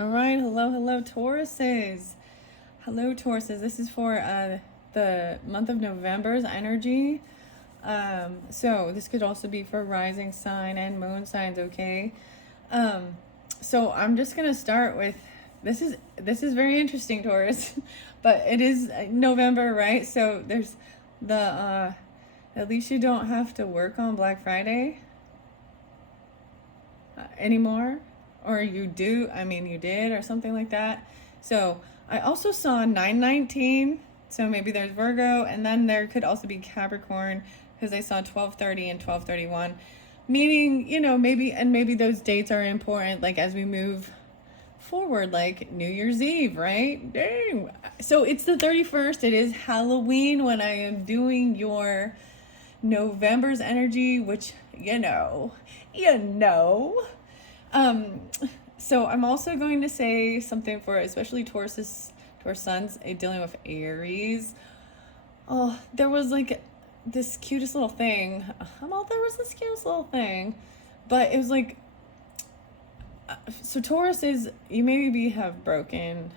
All right, hello, Tauruses. Hello, Tauruses. This is for the month of November's energy. So this could also be for rising sign and moon signs, okay? So I'm just gonna start with this is very interesting, Taurus, but it is November, right? So there's the at least you don't have to work on Black Friday anymore, or you do. I mean, you did, or something like that. So I also saw 919. So maybe there's Virgo, and then there could also be Capricorn because I saw 1230 and 1231, meaning maybe those dates are important, like as we move forward, like New Year's Eve, right? Dang. So it's the 31st. It is Halloween when I am doing your November's energy, which you know. Um, so I'm also going to say something for especially Taurus suns dealing with Aries. Oh, there was like this cutest little thing. There was this cutest little thing, but it was like, so Taurus is, you maybe have broken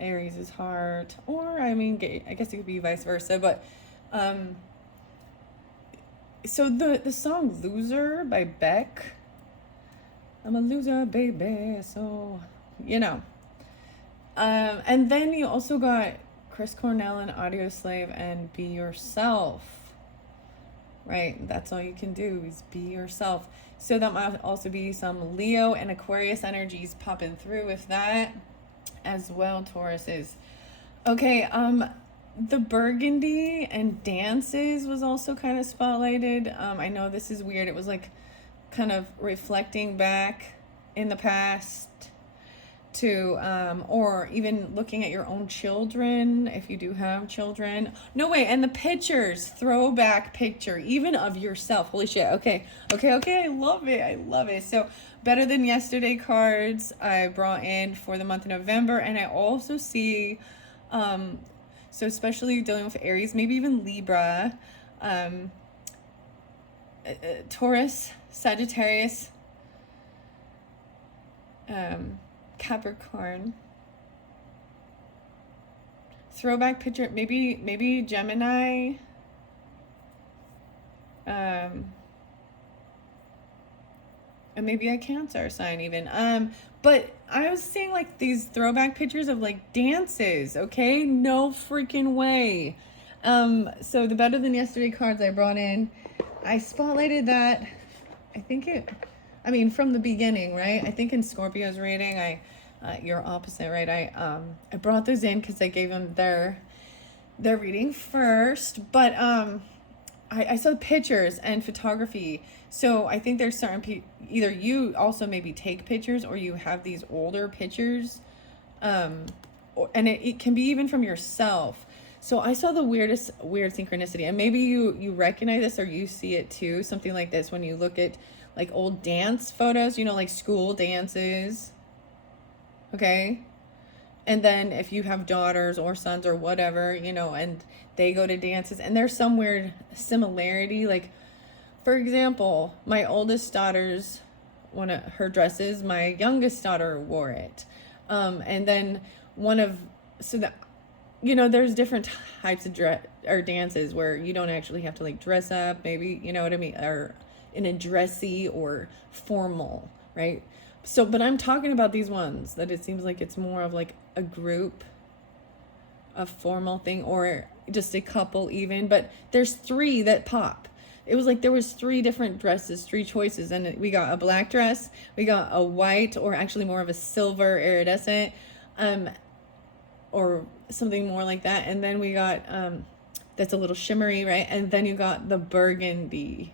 Aries' heart, or I mean, I guess it could be vice versa, but so the song "Loser" by Beck. I'm a loser, baby. So, and then you also got Chris Cornell and Audio Slave and Be Yourself. Right? That's all you can do is be yourself. So that might also be some Leo and Aquarius energies popping through with that as well, Tauruses. Okay, the burgundy and dances was also kind of spotlighted. I know this is weird. It was like kind of reflecting back in the past to or even looking at your own children if you do have children. No way. And the pictures, throwback picture even of yourself. Holy shit. Okay, I love it. So better than yesterday cards I brought in for the month of November. And I also see so especially dealing with Aries, maybe even Libra, Taurus, Sagittarius, Capricorn. Throwback picture, maybe Gemini. And maybe a Cancer sign even. But I was seeing like these throwback pictures of like dances, okay? No freaking way. So the better than yesterday cards I brought in, I spotlighted that. From the beginning, right? I think in Scorpio's reading, you're opposite, right? I brought those in because I gave them their reading first, but I saw pictures and photography. So I think there's certain either you also maybe take pictures or you have these older pictures, and it can be even from yourself. So I saw the weird synchronicity, and maybe you recognize this or you see it too. Something like this when you look at like old dance photos, like school dances. Okay. And then if you have daughters or sons or whatever, and they go to dances and there's some weird similarity. Like, for example, my oldest daughter's one of her dresses, my youngest daughter wore it. And then there's different types of or dances where you don't actually have to like dress up, maybe, you know what I mean? Or in a dressy or formal, right? So, but I'm talking about these ones that it seems like it's more of like a group, a formal thing, or just a couple even, but there's three that pop. It was like there was three different dresses, three choices, and we got a black dress, we got a white, or actually more of a silver iridescent, or something more like that, and then we got that's a little shimmery, right? And then you got the burgundy,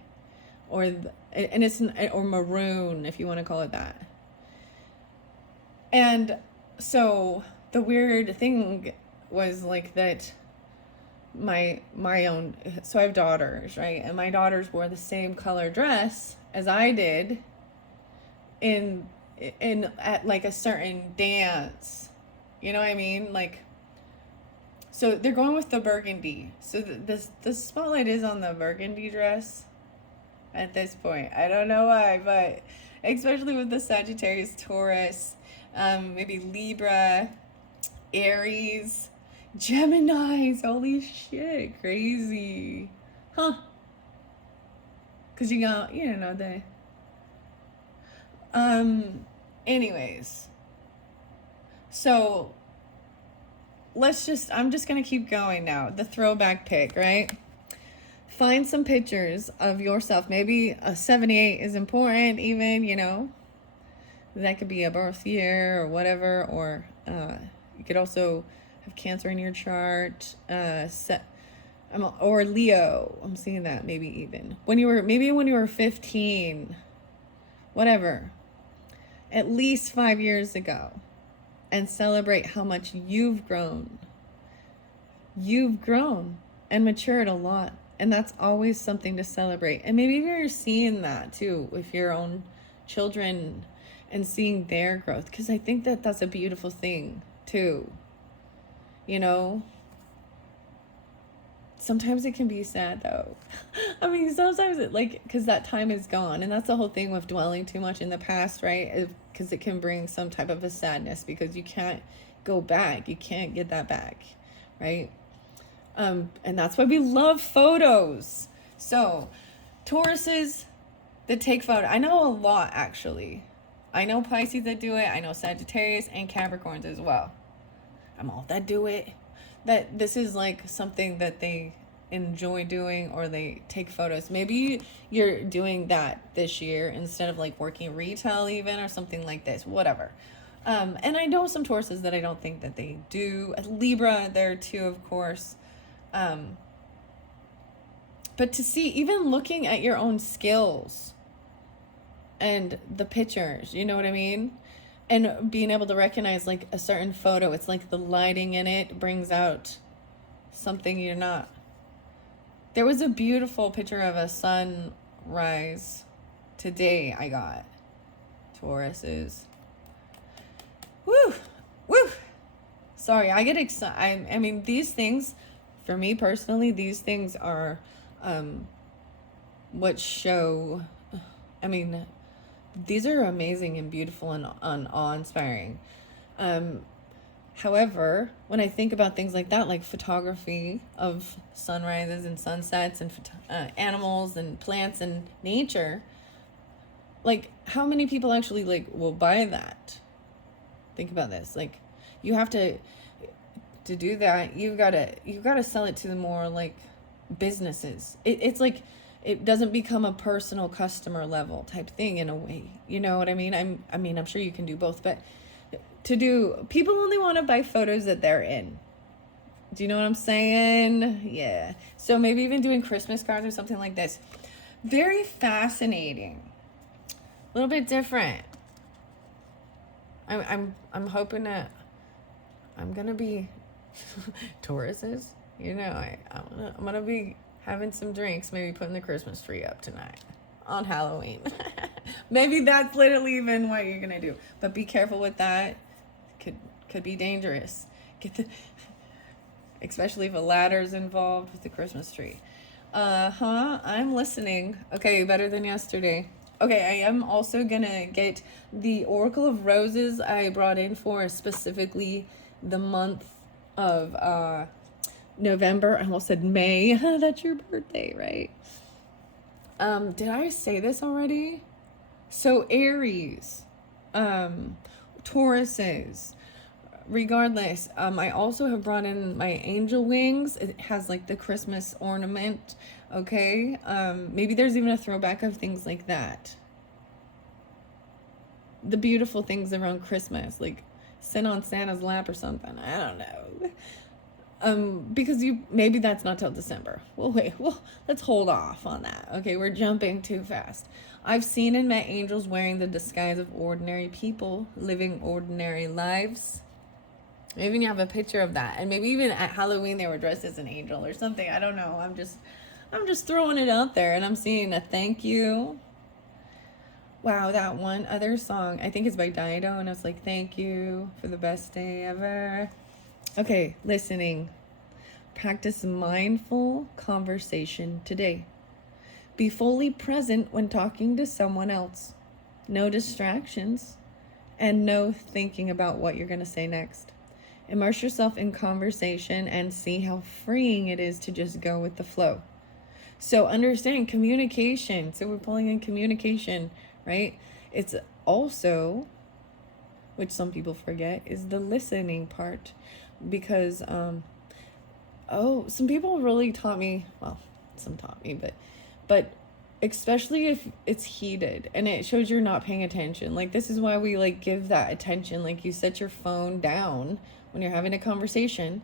or maroon, if you want to call it that. And so the weird thing was like that my own, so I have daughters, right? And my daughters wore the same color dress as I did in at like a certain dance. You know what I mean? Like, so they're going with the burgundy. So the spotlight is on the burgundy dress at this point. I don't know why, but especially with the Sagittarius, Taurus, maybe Libra, Aries, Geminis. Holy shit, crazy. Huh. Because you got, the... Anyways. So, I'm just going to keep going now. The throwback pic, right? Find some pictures of yourself. Maybe a 78 is important, even, that could be a birth year or whatever, or you could also have Cancer in your chart, or Leo. I'm seeing that maybe even when you were 15, whatever, at least 5 years ago, and celebrate how much you've grown. You've grown and matured a lot. And that's always something to celebrate. And maybe you're seeing that too with your own children and seeing their growth. Because I think that that's a beautiful thing too. Sometimes it can be sad though. I mean, sometimes because that time is gone. And that's the whole thing with dwelling too much in the past, right? Because it can bring some type of a sadness because you can't go back. You can't get that back, right? And that's why we love photos. So, Tauruses that take photos. I know a lot, actually. I know Pisces that do it. I know Sagittarius and Capricorns as well. I'm all that do it. That this is like something that they enjoy doing, or they take photos. Maybe you're doing that this year instead of like working retail even, or something like this, whatever. And I know some Tauruses that I don't think that they do. Libra there too, of course. But to see, even looking at your own skills and the pictures, you know what I mean? And being able to recognize like a certain photo, it's like the lighting in it brings out something you're not. There was a beautiful picture of a sunrise today I got. Tauruses. Woo! Woo! Sorry, I get excited. I mean, these things, for me personally, these things are what show, these are amazing and beautiful and awe-inspiring. However, when I think about things like that, like photography of sunrises and sunsets and animals and plants and nature, like how many people actually like will buy that? Think about this. Like you have to do that, you've got to sell it to the more like businesses. It's like it doesn't become a personal customer level type thing in a way. You know what I mean? I'm sure you can do both, but people only want to buy photos that they're in. Do you know what I'm saying? Yeah. So maybe even doing Christmas cards or something like this. Very fascinating. A little bit different. I'm hoping that I'm gonna be Tauruses. I'm gonna be having some drinks, maybe putting the Christmas tree up tonight on Halloween. Maybe that's literally even what you're gonna do. But be careful with that. Could be dangerous. Especially if a ladder's involved with the Christmas tree. I'm listening. Okay, better than yesterday. Okay, I am also gonna get the Oracle of Roses I brought in for specifically the month of November. I almost said May. That's your birthday, right? Did I say this already? So Aries, Tauruses, regardless, I also have brought in my angel wings. It has like the Christmas ornament. Okay, maybe there's even a throwback of things like that. The beautiful things around Christmas, like sit on Santa's lap or something. I don't know. Because maybe that's not till December. Let's hold off on that. Okay, we're jumping too fast. I've seen and met angels wearing the disguise of ordinary people, living ordinary lives. Maybe you have a picture of that, and maybe even at Halloween they were dressed as an angel or something. I don't know. I'm just throwing it out there, and I'm seeing a thank you. Wow, that one other song, I think it's by Dido, and it's like, thank you for the best day ever. Okay, listening. Practice mindful conversation today. Be fully present when talking to someone else. no distractions, and no thinking about what you're going to say next. Immerse yourself in conversation and see how freeing it is to just go with the flow. So understand communication. So we're pulling in communication, right? It's also, which some people forget, is the listening part. Because, some people really taught me, well, some taught me, but especially if it's heated and it shows you're not paying attention. Like, this is why we like give that attention. Like, you set your phone down when you're having a conversation,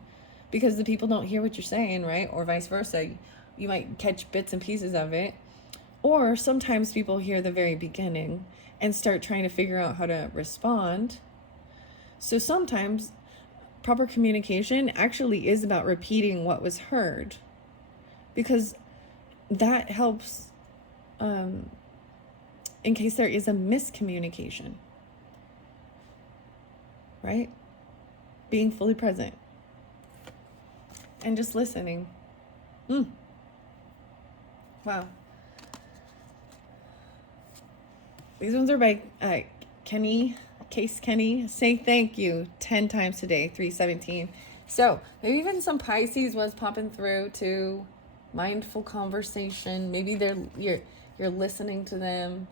because the people don't hear what you're saying, right? Or vice versa. You might catch bits and pieces of it. Or sometimes people hear the very beginning and start trying to figure out how to respond. So sometimes proper communication actually is about repeating what was heard, because that helps in case there is a miscommunication, right? Being fully present and just listening. Wow. These ones are by Case Kenny. Say thank you 10 times today, 317. So maybe even some Pisces was popping through to mindful conversation. Maybe you're listening to them,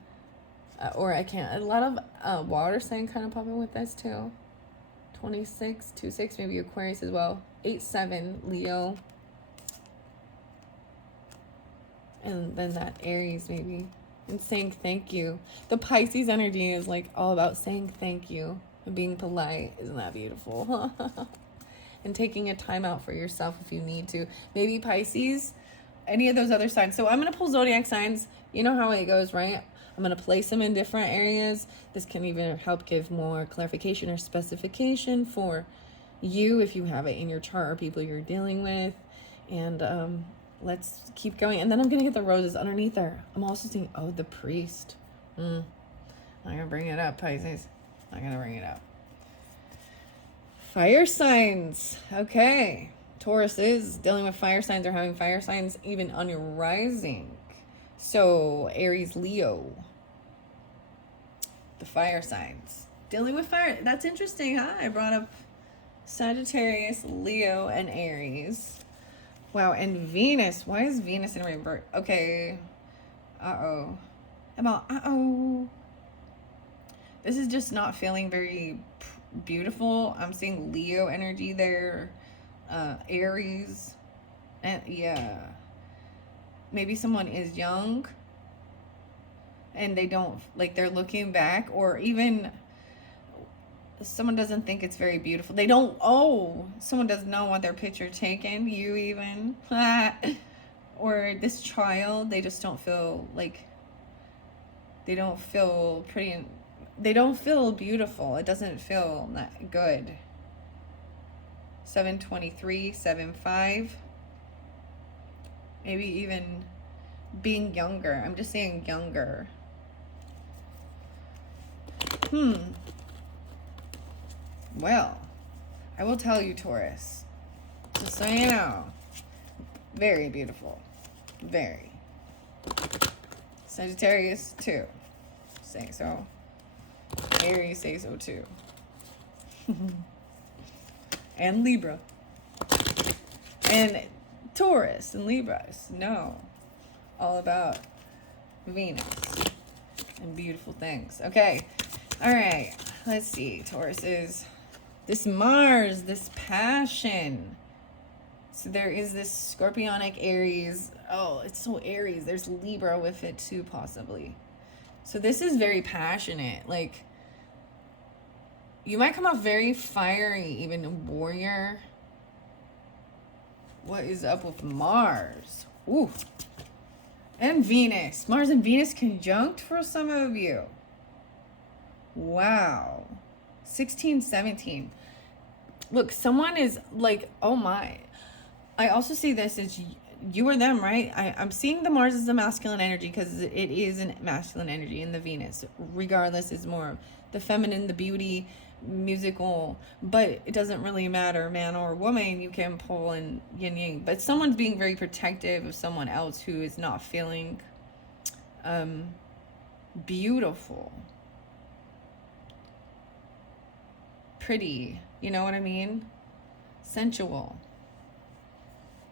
or a lot of water sign kind of popping with this too. 26, 26, maybe Aquarius as well. 8-7 Leo, and then that Aries maybe. And saying thank you. The Pisces energy is like all about saying thank you and being polite. Isn't that beautiful? And taking a time out for yourself if you need to. Maybe Pisces, any of those other signs. So I'm going to pull zodiac signs. You know how it goes, right? I'm going to place them in different areas. This can even help give more clarification or specification for you if you have it in your chart or people you're dealing with. And let's keep going. And then I'm going to get the roses underneath there. I'm also seeing, the priest. I'm going to bring it up, Pisces. I'm going to bring it up. Fire signs. Okay. Taurus is dealing with fire signs or having fire signs even on your rising. So Aries, Leo. The fire signs. Dealing with fire. That's interesting, huh? I brought up Sagittarius, Leo, and Aries. Wow, and Venus. Why is Venus in reverse? Okay. This is just not feeling very beautiful. I'm seeing Leo energy there. Aries. And yeah. Maybe someone is young and they don't, like, they're looking back, or even someone doesn't think it's very beautiful. Someone does not want their picture taken. You even. Or this child, they just don't feel like, they don't feel pretty. They don't feel beautiful. It doesn't feel that good. 723, 75. Maybe even being younger. I'm just saying younger. Well, I will tell you, Taurus, just so you know, very beautiful. Very. Sagittarius, too. Say so. Aries, say so, too. And Libra. And Taurus and Libras. No. All about Venus and beautiful things. Okay. All right. Let's see. Taurus is this Mars, this passion. So there is this Scorpionic Aries. Oh, it's so Aries. There's Libra with it too, possibly. So this is very passionate. Like, you might come off very fiery, even a warrior. What is up with Mars? Ooh. And Venus. Mars and Venus conjunct for some of you. Wow. 16, 17. Look, someone is like, oh my. I also see this as you or them, right? I'm seeing the Mars as a masculine energy because it is a masculine energy, and the Venus, regardless, is more the feminine, the beauty, musical, but it doesn't really matter, man or woman. You can pull in yin yang, but someone's being very protective of someone else who is not feeling beautiful. pretty. You know what I mean? Sensual.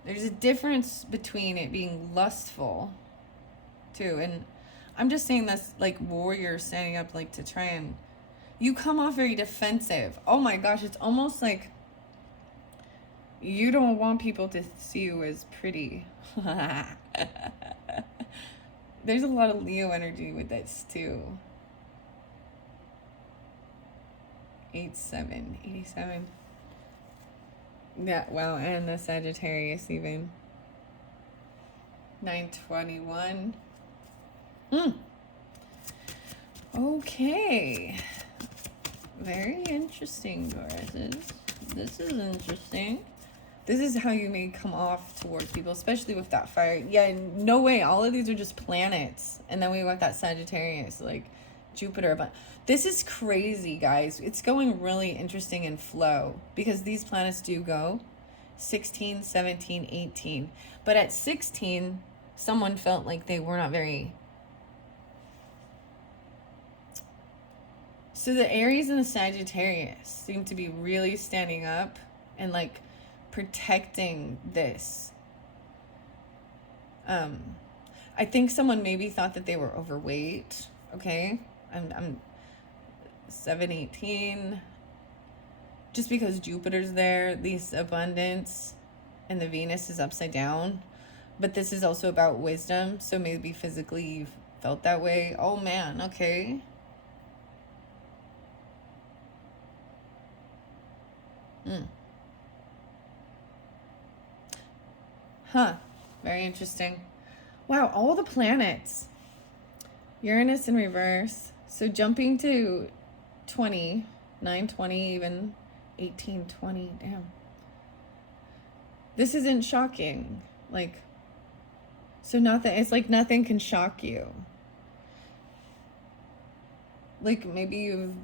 There's a difference between it being lustful, too. And I'm just saying that's like warriors standing up like to try and... You come off very defensive. Oh my gosh, it's almost like you don't want people to see you as pretty. There's a lot of Leo energy with this too. 87. Yeah, wow, and the Sagittarius even. 921. Okay. Very interesting, Tauruses. This is interesting. This is how you may come off towards people, especially with that fire. Yeah, no way. All of these are just planets. And then we got that Sagittarius, like Jupiter. But this is crazy, guys. It's going really interesting in flow because these planets do go 16, 17, 18. But at 16, someone felt like they were not very... So the Aries and the Sagittarius seem to be really standing up and like protecting this. I think someone maybe thought that they were overweight. Okay, I'm 718. Just because Jupiter's there, this abundance, and the Venus is upside down. But this is also about wisdom. So maybe physically you felt that way. Oh man, okay. Huh. Very interesting. Wow, all the planets. Uranus in reverse. So jumping to 20, 920, even 1820. Damn. This isn't shocking. Like, so nothing, it's like nothing can shock you. Like maybe you've...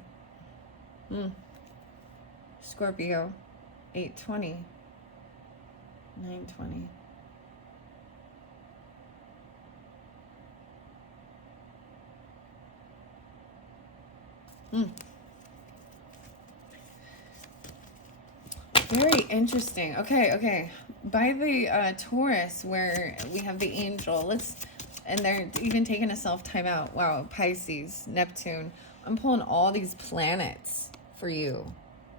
Scorpio, 820, 920. Very interesting. Okay. By the Taurus, where we have the angel, and they're even taking a self-time out. Wow, Pisces, Neptune. I'm pulling all these planets for you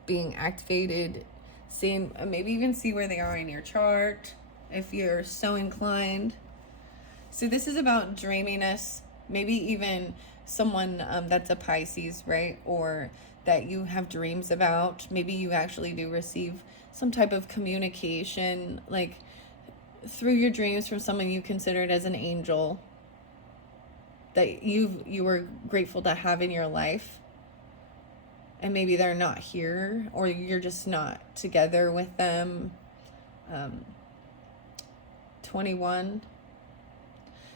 being activated, seeing, maybe even see where they are in your chart if you're so inclined. So this is about dreaminess, maybe even someone that's a Pisces, right? Or that you have dreams about. Maybe you actually do receive some type of communication, like through your dreams, from someone you considered as an angel that you were grateful to have in your life. And maybe they're not here, or you're just not together with them. 21.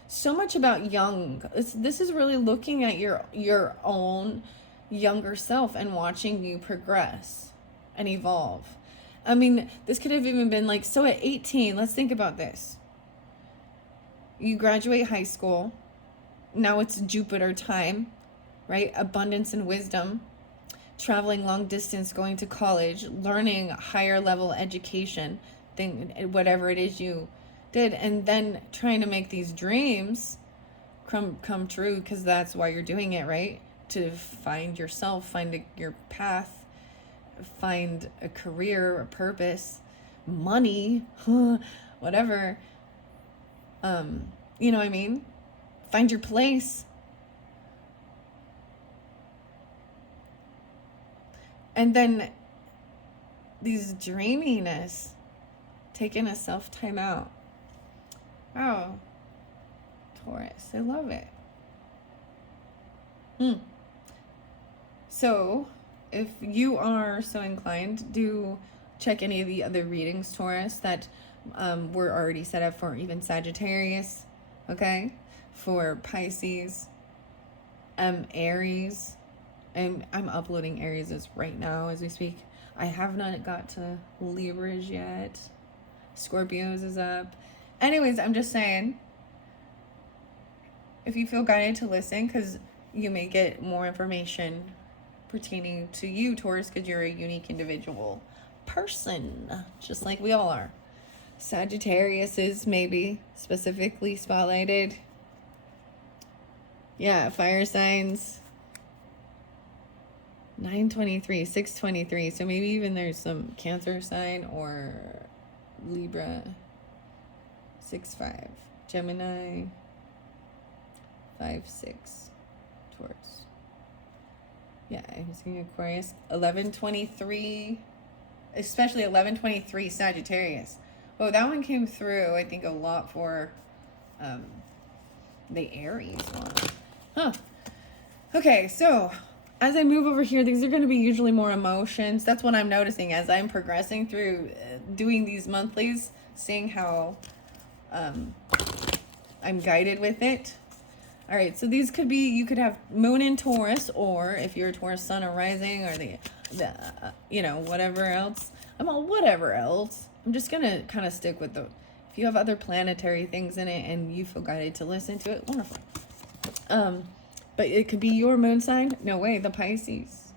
So much about young. This is really looking at your own younger self and watching you progress and evolve. I mean, this could have even been like, so at 18, let's think about this. You graduate high school. Now it's Jupiter time, right? Abundance and wisdom. Traveling long distance, going to college, learning higher level education, whatever it is you did, and then trying to make these dreams come true, because that's why you're doing it, right? To find yourself, find your path, find a career, a purpose, money, whatever. You know what I mean? Find your place. And then these dreaminess, taking a self-time out. Wow. Taurus, I love it. So, if you are so inclined, do check any of the other readings, Taurus, that were already set up for even Sagittarius, okay? For Pisces, Aries. And I'm uploading Aries right now as we speak. I have not got to Libras yet. Scorpios is up. Anyways, I'm just saying, if you feel guided to listen, because you may get more information pertaining to you, Taurus, because you're a unique individual person, just like we all are. Sagittarius is maybe specifically spotlighted. Yeah, fire signs. 923, 623. So maybe even there's some Cancer sign or Libra. 6-5. Gemini. 5-6. Taurus. Yeah, I'm seeing Aquarius. 1123. Especially 1123 Sagittarius. Oh, that one came through, I think, a lot for the Aries one. Huh. Okay, so as I move over here, these are going to be usually more emotions. That's what I'm noticing as I'm progressing through doing these monthlies, seeing how I'm guided with it. All right, so these could be, you could have Moon in Taurus, or if you're a Taurus Sun or Rising, or the you know, whatever else. Whatever else. I'm just going to kind of stick with the, if you have other planetary things in it and you feel guided to listen to it, wonderful. But it could be your moon sign. No way, the Pisces.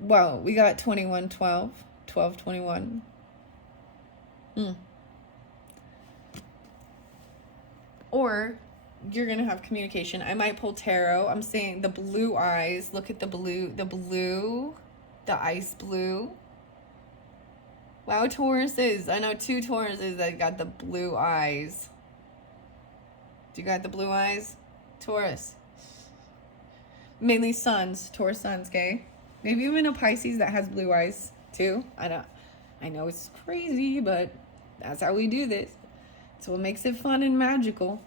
Well, we got 21-12, 12-21. Or you're going to have communication. I might pull tarot. I'm saying the blue eyes. Look at the blue, the ice blue. Wow, Tauruses. I know 2 Tauruses that got the blue eyes. Do you got the blue eyes? Taurus. Mainly suns. Taurus suns, okay? Maybe even a Pisces that has blue eyes, too. I know it's crazy, but that's how we do this. It's what makes it fun and magical.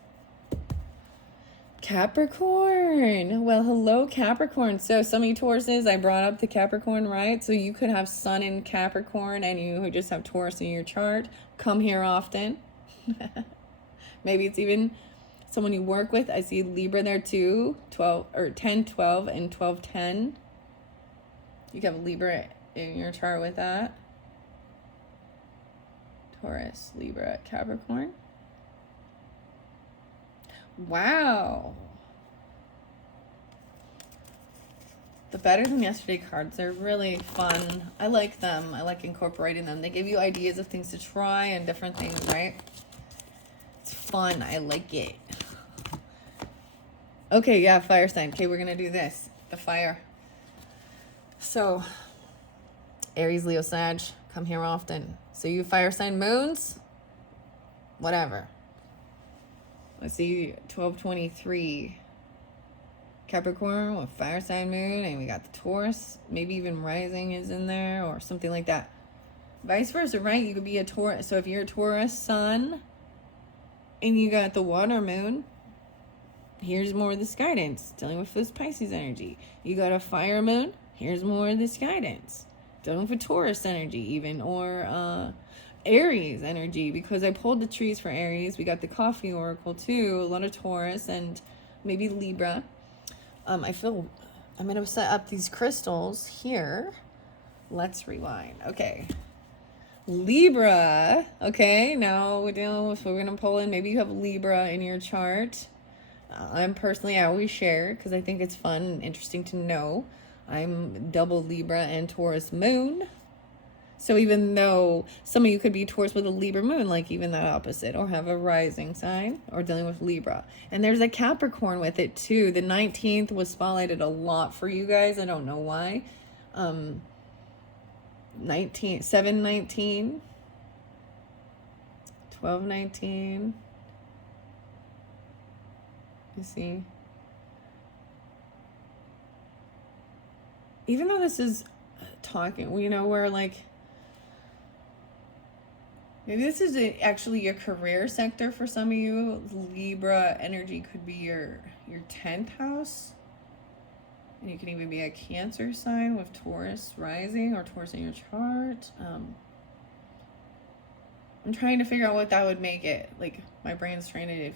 Capricorn. Well, hello, Capricorn. So some of you Tauruses, I brought up the Capricorn, right? So you could have Sun in Capricorn, and you who just have Taurus in your chart, come here often. Maybe it's even someone you work with. I see Libra there too. 12 or 10-12 and 12-10. You can have Libra in your chart with that. Taurus, Libra, Capricorn. Wow. The Better Than Yesterday cards are really fun. I like them. I like incorporating them. They give you ideas of things to try and different things, right? It's fun. I like it. Okay, yeah, fire sign. Okay, we're going to do this. The fire. So, Aries, Leo, Sag, come here often. So you fire sign moons, whatever. Let's see, 12-23. Capricorn with fire sign moon, and we got the Taurus. Maybe even rising is in there or something like that. Vice versa, right? You could be a Taurus. So if you're a Taurus sun and you got the water moon, here's more of this guidance. Dealing with this Pisces energy. You got a fire moon, here's more of this guidance. Dealing with Taurus energy even, or Aries energy, because I pulled the trees for Aries. We got the coffee oracle too, a lot of Taurus and maybe Libra. I feel I'm going to set up these crystals here. Let's rewind. Okay. Libra. Okay, now we're dealing with, we're going to pull in, maybe you have Libra in your chart. I always share because I think it's fun and interesting to know. I'm double Libra and Taurus moon. So even though some of you could be Taurus with a Libra moon, like even that opposite, or have a rising sign, or dealing with Libra. And there's a Capricorn with it too. The 19th was spotlighted a lot for you guys. I don't know why. 7-19, 12-19. You see? Even though this is talking, you know, where like, maybe this is actually your career sector for some of you. Libra energy could be your 10th house. And you can even be a Cancer sign with Taurus rising or Taurus in your chart. I'm trying to figure out what that would make it. Like, my brain's trying to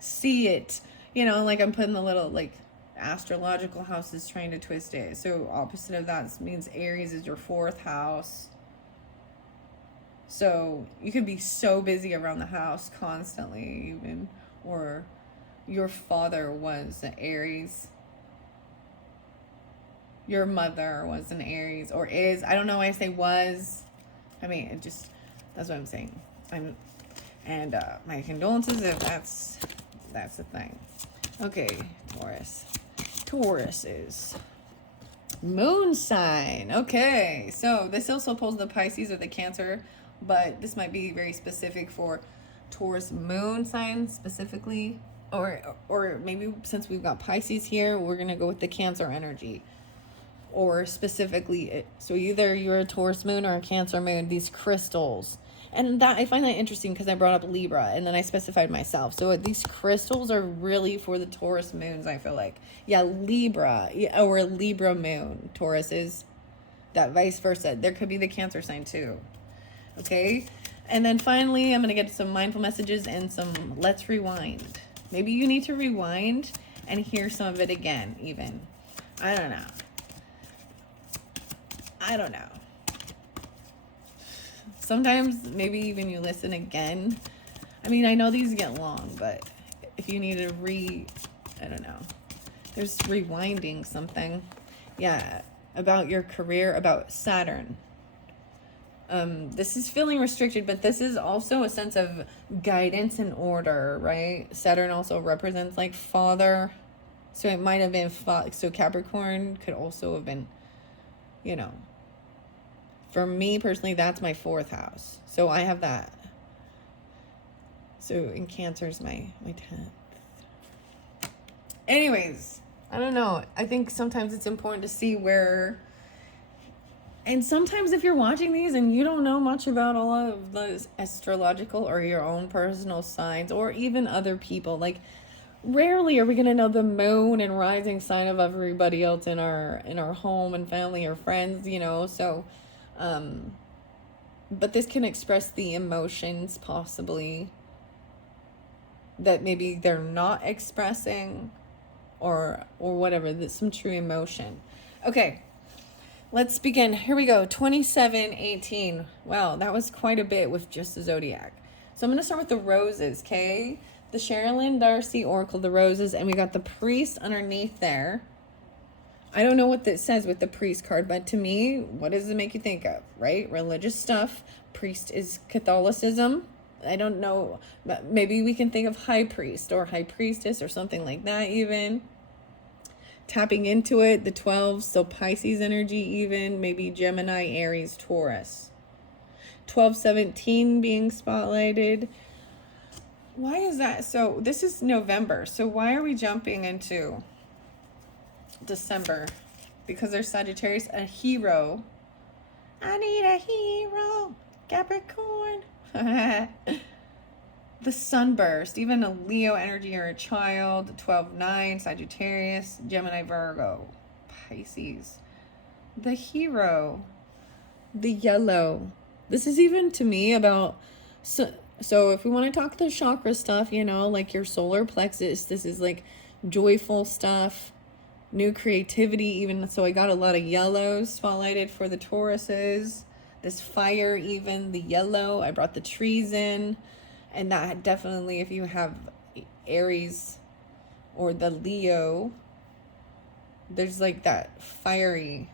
see it. You know, like I'm putting the little, like, astrological houses trying to twist it. So opposite of that means Aries is your 4th house. So you could be so busy around the house constantly even, or your father was an Aries. your mother was an Aries or is. I don't know why I say was. I mean, it just, that's what I'm saying. And my condolences if that's the thing. Okay, Taurus. Taurus is moon sign. Okay, so this also pulls the Pisces or the Cancer, but this might be very specific for Taurus moon signs specifically. Or maybe since we've got Pisces here, we're going to go with the Cancer energy. Or specifically, so either you're a Taurus moon or a Cancer moon, these crystals. And that I find that interesting because I brought up Libra and then I specified myself. So these crystals are really for the Taurus moons, I feel like. Yeah, Libra, or a Libra moon. Taurus is that, vice versa. There could be the Cancer sign too. Okay? And then finally, I'm going to get some mindful messages and some let's rewind. Maybe you need to rewind and hear some of it again, even. I don't know. Sometimes maybe even you listen again. I mean, I know these get long, but if you need to I don't know. There's rewinding something. Yeah, about your career, about Saturn. This is feeling restricted, but this is also a sense of guidance and order, right? Saturn also represents like father. So it might have been, so Capricorn could also have been, you know, for me personally, that's my 4th house. So I have that. So in Cancer is my 10th. Anyways, I don't know. I think sometimes it's important to see where, and sometimes if you're watching these and you don't know much about all of those astrological or your own personal signs or even other people, like rarely are we going to know the moon and rising sign of everybody else in our home and family or friends, you know. So but this can express the emotions possibly that maybe they're not expressing or whatever, some true emotion. Okay, let's begin. Here we go. 2718. Wow, that was quite a bit with just the zodiac. So I'm going to start with the roses, okay? The Sherilyn Darcy Oracle, the roses, and we got the priest underneath there. I don't know what this says with the priest card, but to me, what does it make you think of, right? Religious stuff. Priest is Catholicism. I don't know. But maybe we can think of high priest or high priestess or something like that even. Tapping into it, the 12, so Pisces energy even, maybe Gemini, Aries, Taurus. 1217 being spotlighted. Why is that? So this is November. So why are we jumping into December? Because there's Sagittarius, a hero. I need a hero. Capricorn. The sunburst, even a Leo energy or a child. 12-9, Sagittarius, Gemini, Virgo, Pisces. The hero. The yellow. This is even to me about, so if we want to talk the chakra stuff, you know, like your solar plexus, this is like joyful stuff, new creativity even. So I got a lot of yellows spotlighted for the Tauruses. This fire even, the yellow. I brought the trees in. And that definitely, if you have Aries or the Leo, there's like that fiery,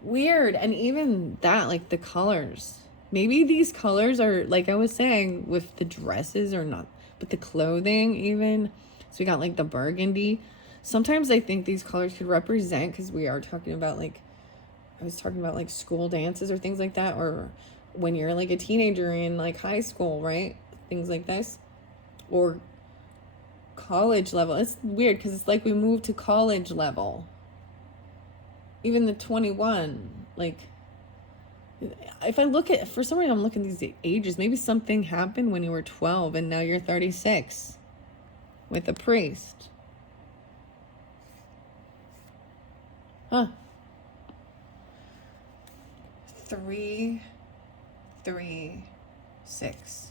weird. And even that, like the colors. Maybe these colors are, like I was saying, with the dresses or not, but the clothing even. So we got like the burgundy. Sometimes I think these colors could represent, because we are talking about like, I was talking about like school dances or things like that, or when you're like a teenager in like high school, right? Things like this, or college level. It's weird because it's like we moved to college level. Even the 21, like if I look at, for some reason I'm looking at these ages, maybe something happened when you were 12 and now you're 36 with a priest. Huh. 3, 3, 6.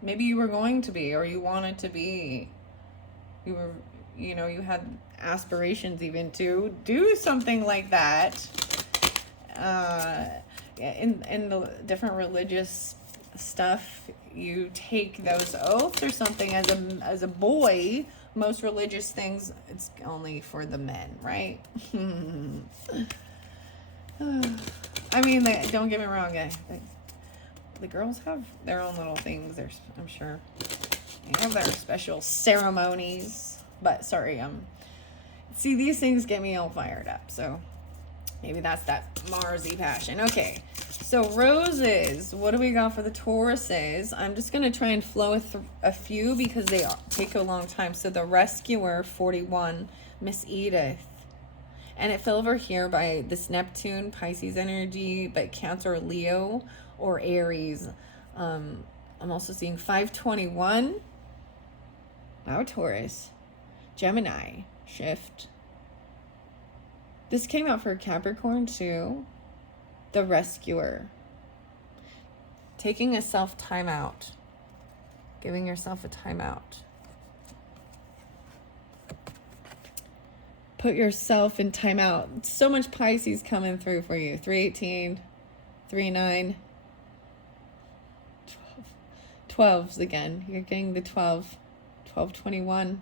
Maybe you were going to be, or you wanted to be. You were, you know, you had aspirations even to do something like that. In the different religious stuff, you take those oaths or something as a boy most religious things, it's only for the men, right? I mean, don't get me wrong. The girls have their own little things. I'm sure they have their special ceremonies. But sorry, see, these things get me all fired up. So maybe that's that Marsy passion. Okay, so roses. What do we got for the Tauruses? I'm just going to try and flow with a few because they take a long time. So the Rescuer, 41, Miss Edith. And it fell over here by this Neptune, Pisces energy, but Cancer, Leo, or Aries. I'm also seeing 521. Wow, Taurus. Gemini, shift. This came out for Capricorn too. The Rescuer. Taking a self timeout. Giving yourself a timeout. Put yourself in timeout. So much Pisces coming through for you. 318, 39, 12s again. You're getting the 12, 12, 21,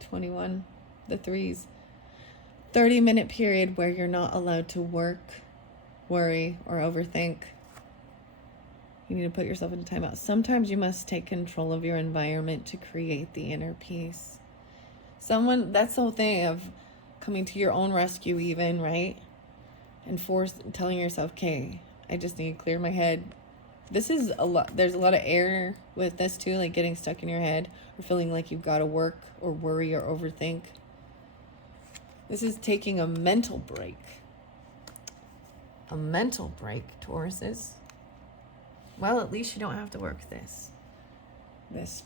21, the 3s. 30-minute period where you're not allowed to work, worry, or overthink. You need to put yourself in timeout. Sometimes you must take control of your environment to create the inner peace. That's the whole thing of coming to your own rescue even, right? And telling yourself, okay, I just need to clear my head. This is a lot. There's a lot of air with this too, like getting stuck in your head or feeling like you've got to work or worry or overthink. This is taking a mental break. A mental break, Tauruses. Well, at least you don't have to work this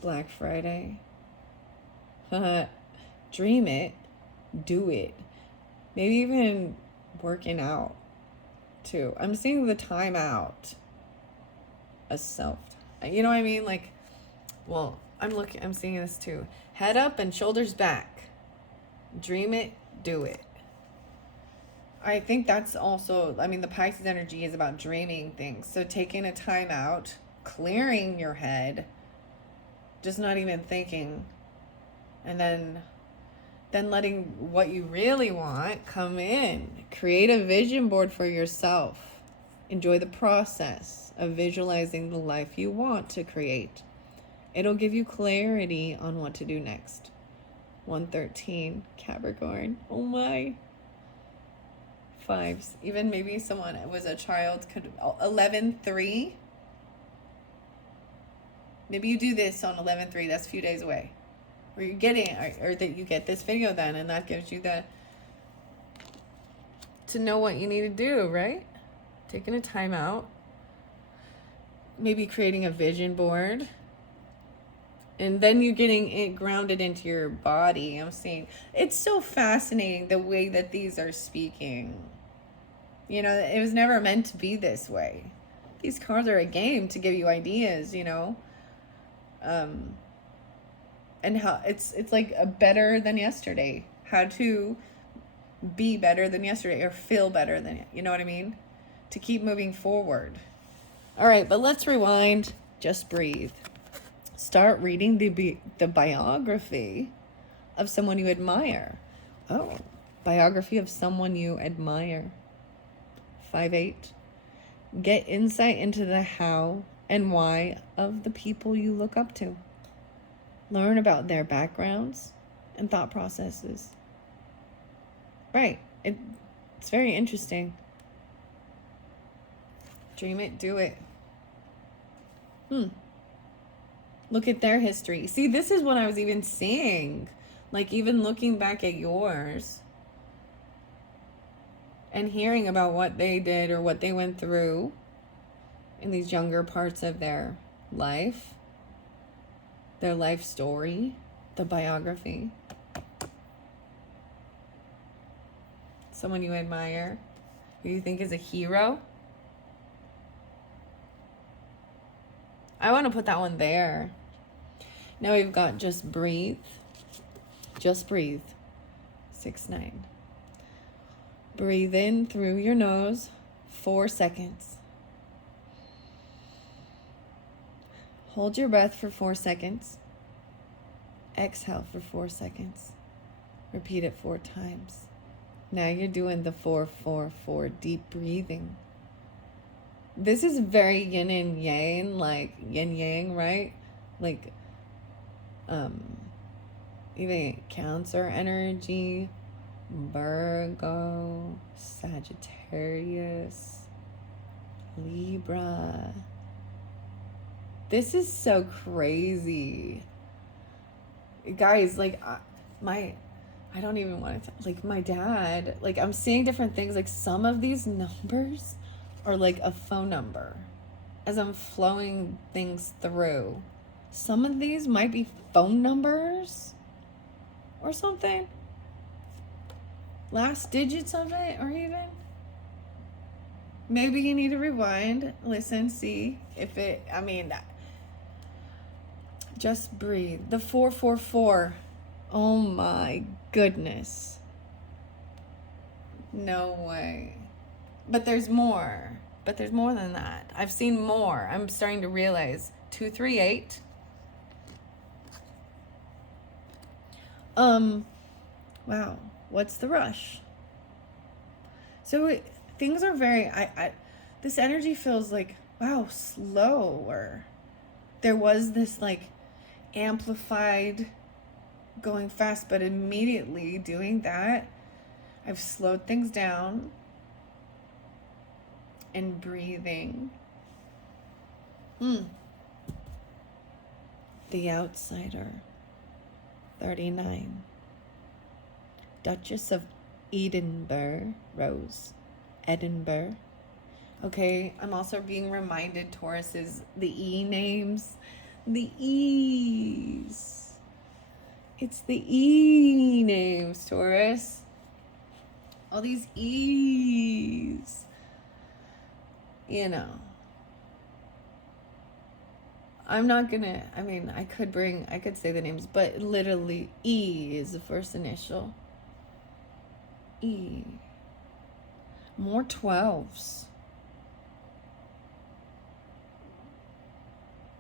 Black Friday. Dream it, do it. Maybe even working out too. I'm seeing the time out as self. You know what I mean? Like, well, I'm seeing this too. Head up and shoulders back. Dream it, do it. I think that's also, the Pisces energy is about dreaming things. So taking a time out, clearing your head, just not even thinking, and then letting what you really want come in. Create a vision board for yourself. Enjoy the process of visualizing the life you want to create. It'll give you clarity on what to do next. 113, Capricorn. Oh my. 5s. Even maybe someone was a child could 11-3. Maybe you do this on 11-3. That's a few days away. Or you're getting, or that you get this video then, and that gives you to know what you need to do, right? Taking a time out, maybe creating a vision board, and then you're getting it grounded into your body. I'm seeing, it's so fascinating the way that these are speaking. You know, it was never meant to be this way. These cards are a game to give you ideas, you know. And how it's like a better than yesterday. How to be better than yesterday or feel better than, you know what I mean? To keep moving forward. All right, but let's rewind. Just breathe. Start reading the biography of someone you admire. Oh, biography of someone you admire. 5-8. Get insight into the how and why of the people you look up to. Learn about their backgrounds and thought processes. Right. It's very interesting. Dream it, do it. Look at their history. See, this is what I was even seeing. Like, even looking back at yours and hearing about what they did or what they went through in these younger parts of their life. Their life story, the biography. Someone you admire, who you think is a hero. I want to put that one there. Now we've got just breathe. Just breathe. 6-9. Breathe in through your nose, 4 seconds. Hold your breath for 4 seconds. Exhale for 4 seconds. Repeat it 4 times. Now you're doing the 4-4-4 deep breathing. This is very yin and yang, like yin yang, right? Like even Cancer energy, Virgo, Sagittarius, Libra. This is so crazy. Guys, like I don't even want to, like my dad, like I'm seeing different things. Like some of these numbers are like a phone number as I'm flowing things through. Some of these might be phone numbers or something. Last digits of it, or even. Maybe you need to rewind, listen, see if it, just breathe. The 444. Oh my goodness. No way. But there's more. But there's more than that. I've seen more. I'm starting to realize. 238. Wow. What's the rush? So things are very, this energy feels like, wow, slower. There was this like amplified going fast, but immediately doing that, I've slowed things down and breathing. The Outsider, 39. Duchess of Edinburgh, Rose, Edinburgh. Okay, I'm also being reminded, Taurus, is the E names. The E's. It's the E names, Taurus. All these E's. You know. I'm not gonna, I could say the names, but literally E is the first initial. E. More 12s.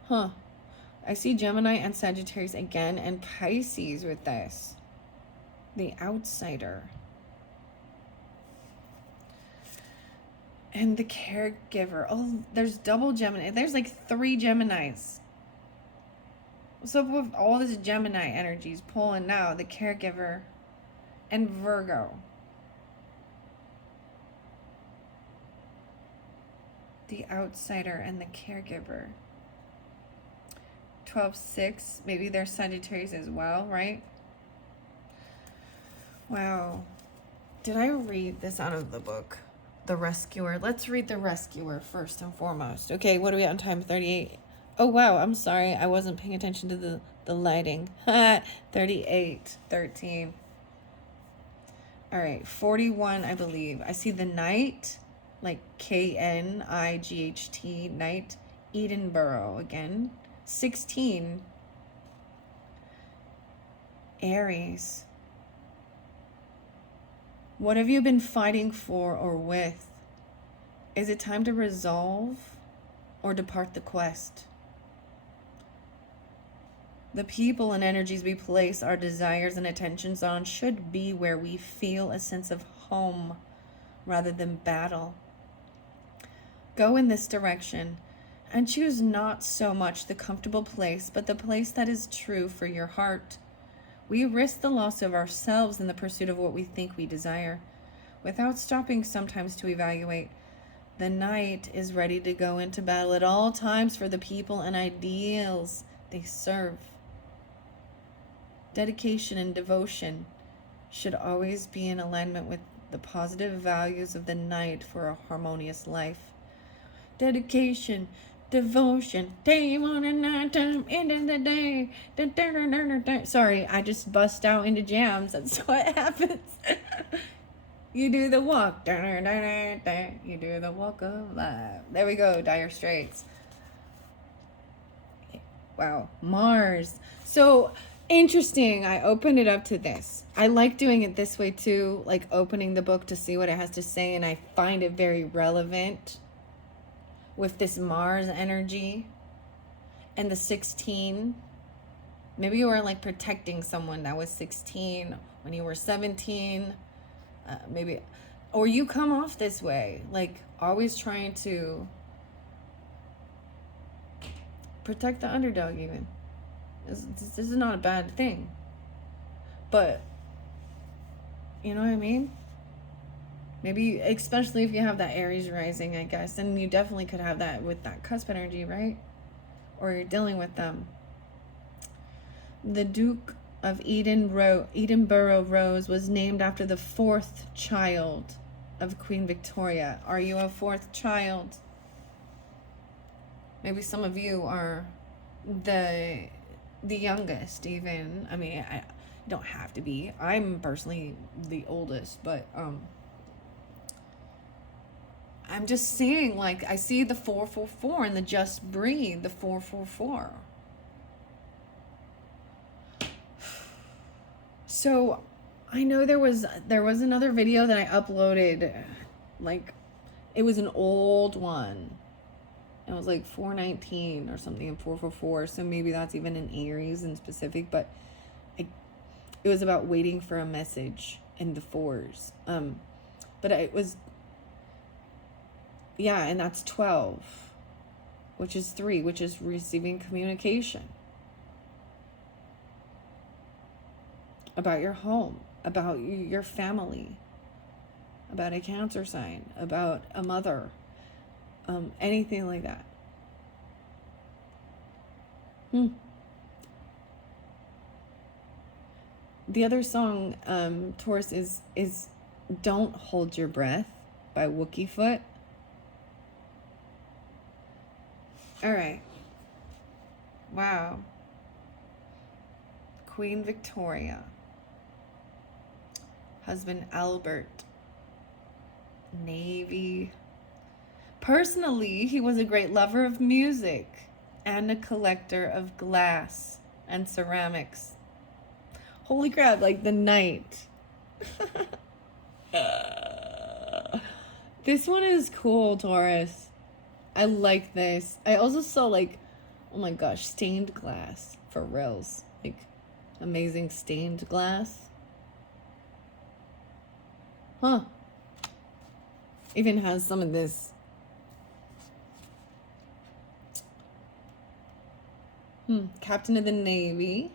Huh. I see Gemini and Sagittarius again, and Pisces with this. The Outsider. And the Caregiver. Oh, there's double Gemini. There's like 3 Geminis. What's up with all this Gemini energies pulling now? The Caregiver and Virgo. The Outsider and the Caregiver. 12-6. Maybe there's Sagittarius as well, right? Wow. Did I read this out of the book? The Rescuer. Let's read The Rescuer first and foremost. Okay, what are we at on time? 38. Oh, wow. I'm sorry. I wasn't paying attention to the lighting. 38. 13. All right. 41, I believe. I see the Knight, like Knight, Knight. Edinburgh again. 16. Aries. What have you been fighting for or with? Is it time to resolve or depart the quest? The people and energies we place our desires and attentions on should be where we feel a sense of home rather than battle. Go in this direction and choose not so much the comfortable place, but the place that is true for your heart. We risk the loss of ourselves in the pursuit of what we think we desire, without stopping sometimes to evaluate. The Knight is ready to go into battle at all times for the people and ideals they serve. Dedication and devotion should always be in alignment with the positive values of the Knight for a harmonious life. Dedication, devotion, day on and night time, end of the day. Sorry, I just bust out into jams. That's what happens. You do the walk. You do the walk of life. There we go, Dire Straits. Wow, Mars. So interesting. I opened it up to this. I like doing it this way too, like opening the book to see what it has to say, and I find it very relevant with this Mars energy and the 16, Maybe you were like protecting someone that was 16 when you were 17. Maybe, or you come off this way, like always trying to protect the underdog even. This is not a bad thing. But, you know what I mean? Maybe, especially if you have that Aries rising, I guess. And you definitely could have that with that cusp energy, right? Or you're dealing with them. The Duke of Edinburgh Rose was named after the 4th child of Queen Victoria. Are you a 4th child? Maybe some of you are the youngest even. I mean, I don't have to be. I'm personally the oldest, but I'm just saying, like, I see the 444 and the Just Breathe, the 444. So I know there was another video that I uploaded, like it was an old one. It was like 419 or something and 444. So maybe that's even an Aries in specific, but it was about waiting for a message in the 4s. But it was, yeah, and that's 12, which is 3, which is receiving communication about your home, about your family, about a Cancer sign, about a mother, anything like that. The other song, Taurus, is Don't Hold Your Breath by Wookie Foot. All right. Wow. Queen Victoria. Husband Albert. Navy. Personally, he was a great lover of music and a collector of glass and ceramics. Holy crap, like the Knight. This one is cool, Taurus. I like this. I also saw, like, oh my gosh, stained glass for reals. Like, amazing stained glass. Huh. Even has some of this. Captain of the Navy.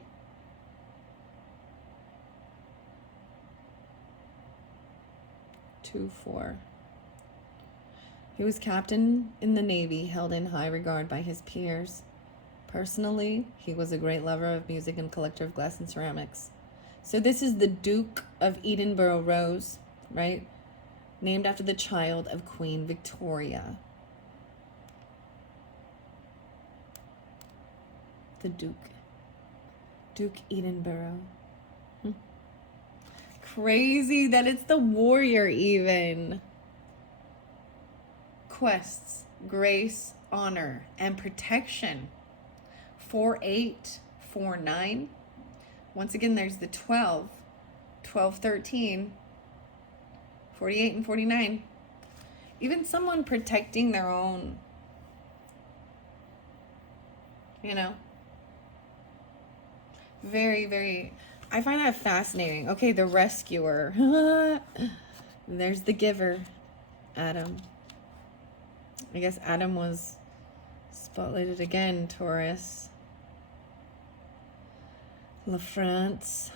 Two, 4. He was captain in the Navy, held in high regard by his peers. Personally, he was a great lover of music and collector of glass and ceramics. So this is the Duke of Edinburgh Rose, right? Named after the child of Queen Victoria. The Duke Edinburgh. Crazy that it's the warrior even. Quests, grace, honor, and protection. 4-8, 4-9. Once again, there's the 12, 12, 13, 48, and 49. Even someone protecting their own, you know. Very, very, I find that fascinating. Okay, the rescuer. There's the giver, Adam. I guess Adam was spotlighted again, Taurus. La France.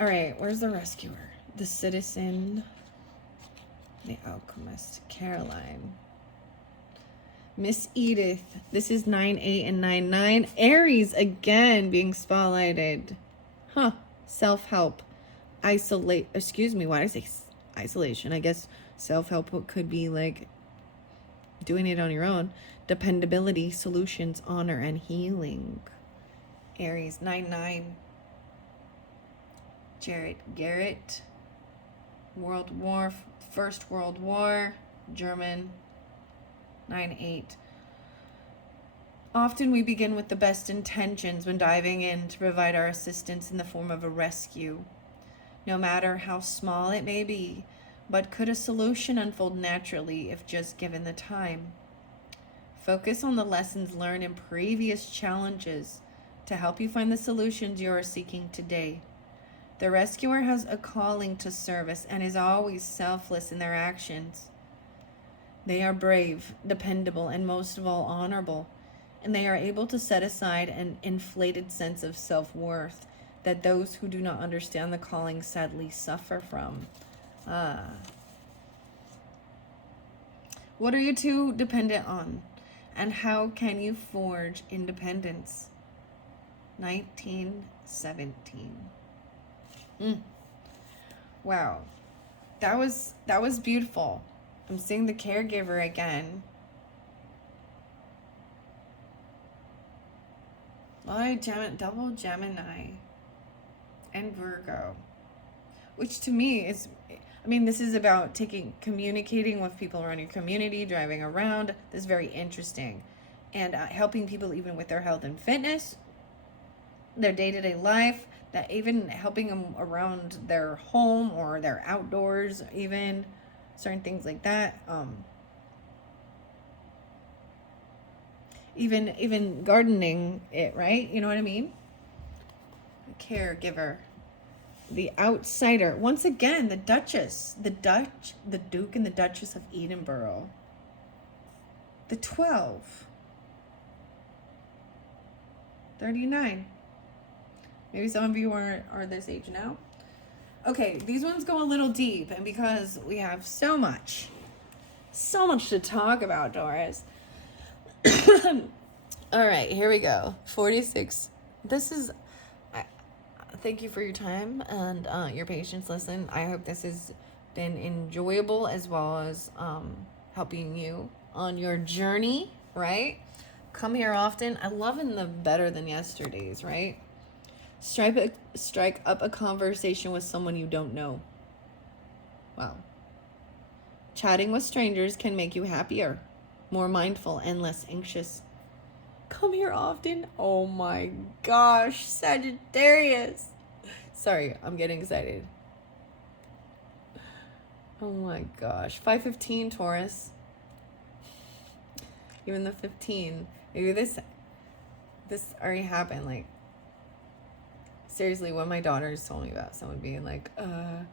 All right, where's the rescuer? The citizen. The alchemist, Caroline. Miss Edith. This is 9-8 and 9-9. Aries again being spotlighted. Huh. Self-help. Isolate. Excuse me. Why did I say isolation? I guess self-help could be like doing it on your own. Dependability, solutions, honor, and healing. Aries 9-9. Jared Garrett. World War. First World War. German. 9-8. Often we begin with the best intentions when diving in to provide our assistance in the form of a rescue, no matter how small it may be. But could a solution unfold naturally if just given the time? Focus on the lessons learned in previous challenges to help you find the solutions you are seeking today. The rescuer has a calling to service and is always selfless in their actions. They are brave, dependable, and most of all honorable, and they are able to set aside an inflated sense of self-worth that those who do not understand the calling sadly suffer from. What are you two dependent on? And how can you forge independence? 1917. Wow. That was beautiful. I'm seeing the caregiver again. Double Gemini and Virgo. Which to me is, I mean, this is about communicating with people around your community, driving around. This is very interesting. And helping people even with their health and fitness, their day-to-day life, that even helping them around their home or their outdoors, even certain things like that. Even gardening it, right? You know what I mean? Caregiver. The outsider. Once again, the Duchess. The Duke and the Duchess of Edinburgh. The 12. 39. Maybe some of you are this age now. Okay, these ones go a little deep, and because we have so much to talk about, Taurus. All right, here we go. 46. This is, thank you for your time and your patience. Listen, I hope this has been enjoyable as well as helping you on your journey, right? Come here often. I love in the better than yesterdays, right? Strike up a conversation with someone you don't know. Wow. Chatting with strangers can make you happier, more mindful, and less anxious. Come here often. Oh my gosh, Sagittarius. Sorry, I'm getting excited. Oh my gosh. 5:15, Taurus. Even the 15. Maybe this already happened. Like, seriously, what my daughters told me about someone being like, come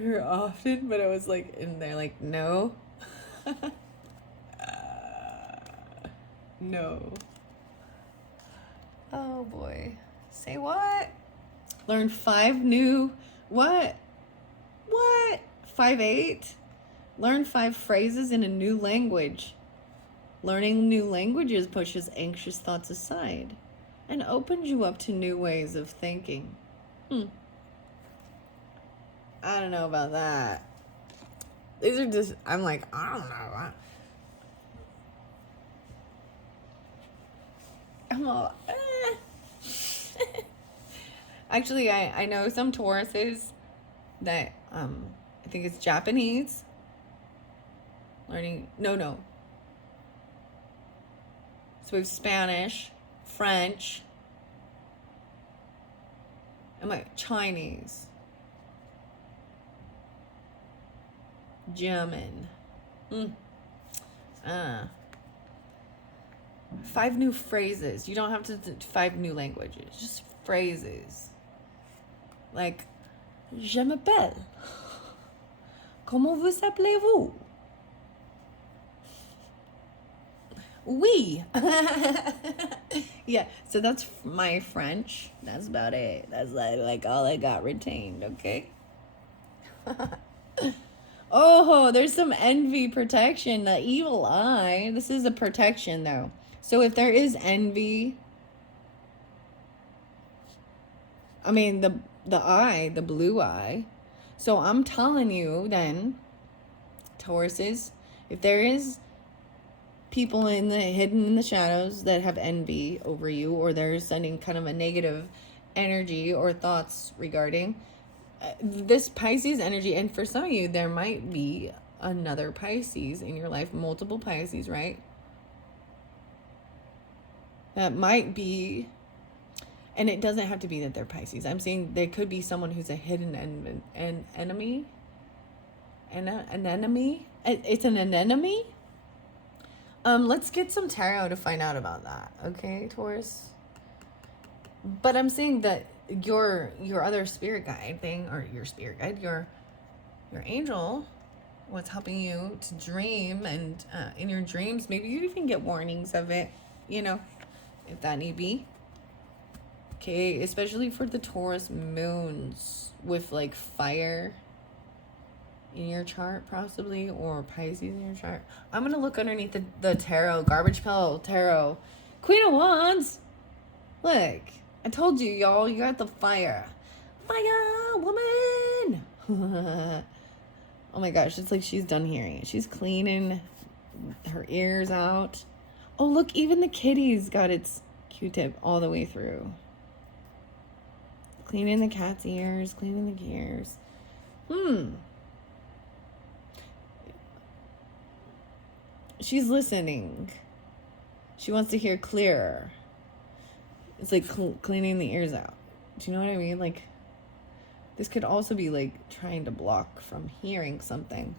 here often, but I was like, and they're like, no. No. Oh boy. Say what? Learn 5 new, what? 5'8"? Learn 5 phrases in a new language. Learning new languages pushes anxious thoughts aside and opens you up to new ways of thinking. I don't know about that. These are just, I'm like, I don't know. I'm all, Actually, I know some Tauruses that, I think it's Japanese. Learning, no. So we have Spanish, French, and Chinese, German. 5 new phrases. You don't have to do 5 new languages. Just phrases. Like, je m'appelle. Comment vous appelez-vous? Oui. Yeah, so that's my French. That's about it. That's like all I got retained, okay? Oh, there's some envy protection. The evil eye. This is a protection, though. So if there is envy, I mean, the eye, the blue eye. So I'm telling you then, Tauruses, if there is people hidden in the shadows that have envy over you, or they're sending kind of a negative energy or thoughts regarding this Pisces energy, and for some of you, there might be another Pisces in your life, multiple Pisces, right? That might be, and it doesn't have to be that they're Pisces. I'm saying there could be someone who's a hidden enemy. An enemy? It's an anemone? Let's get some tarot to find out about that, okay, Taurus? But I'm saying that your other spirit guide thing, or your spirit guide, your angel was helping you to dream, and in your dreams, maybe you even get warnings of it, you know, if that need be. Okay, especially for the Taurus moons with like fire in your chart, possibly, or Pisces in your chart. I'm gonna look underneath the tarot, garbage pail tarot. Queen of Wands. Look, I told you, y'all, you got the fire. Fire, woman. Oh my gosh, it's like she's done hearing it. She's cleaning her ears out. Oh, look, even the kitty's got its Q-tip all the way through. Cleaning the cat's ears, cleaning the gears. She's listening. She wants to hear clearer. It's like cleaning the ears out. Do you know what I mean? Like, this could also be like trying to block from hearing something.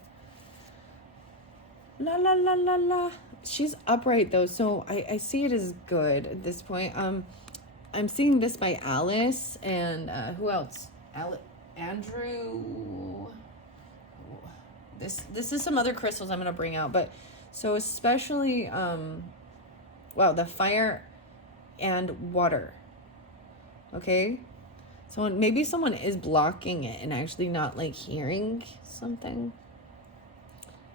La la la la la. She's upright though, so I see it as good at this point. I'm seeing this by Alice and who else? Andrew. This is some other crystals I'm gonna bring out, but so especially the fire and water. Okay, so maybe someone is blocking it and actually not like hearing something,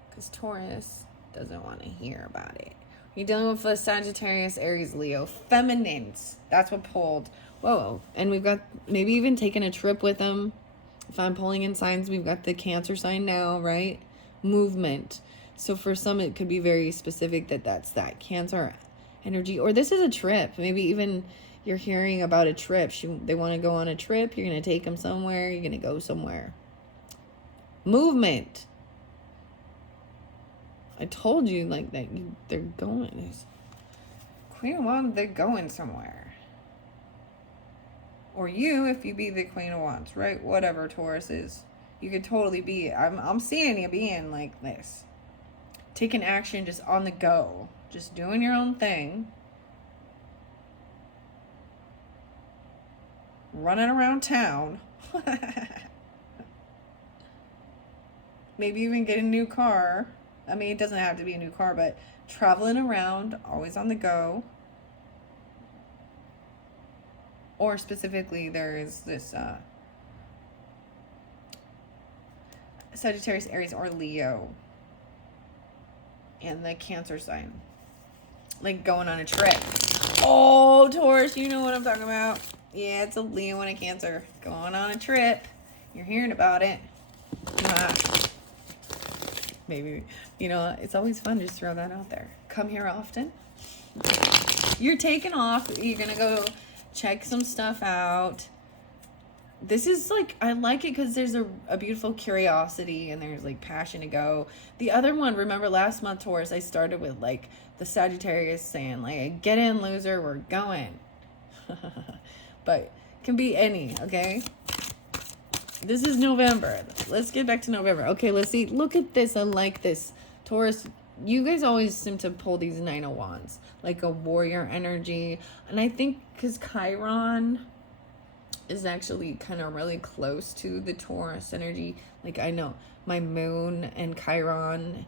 because Taurus doesn't want to hear about it. You're dealing with a Sagittarius, Aries, Leo, feminines. That's what pulled. Whoa. And we've got maybe even taken a trip with them. If I'm pulling in signs, we've got the Cancer sign now, right? Movement. So for some, it could be very specific that's that Cancer energy. Or this is a trip. Maybe even you're hearing about a trip. They want to go on a trip. You're going to take them somewhere. You're going to go somewhere. Movement. I told you, like, that they're going. Queen of Wands, they're going somewhere. Or you, if you be the Queen of Wands, right? Whatever Taurus is. You could totally be. I'm seeing you being like this. Taking action just on the go. Just doing your own thing. Running around town. Maybe even get a new car. I mean, it doesn't have to be a new car, but traveling around, always on the go. Or specifically, there is this Sagittarius, Aries, or Leo. And the Cancer sign. Like going on a trip. Oh, Taurus, you know what I'm talking about. Yeah, it's a Leo and a Cancer. Going on a trip. You're hearing about it. Maybe, it's always fun to just throw that out there. Come here often. You're taking off. You're going to go check some stuff out. This is like, I like it because there's a beautiful curiosity and there's like passion to go. The other one, remember last month, Taurus, I started with like the Sagittarius saying like, get in, loser, we're going. But it can be any, okay? This is November. Let's get back to November. Okay, let's see. Look at this. I like this. Taurus, you guys always seem to pull these Nine of Wands. Like a warrior energy. And I think because Chiron is actually kind of really close to the Taurus energy. Like I know my moon and Chiron.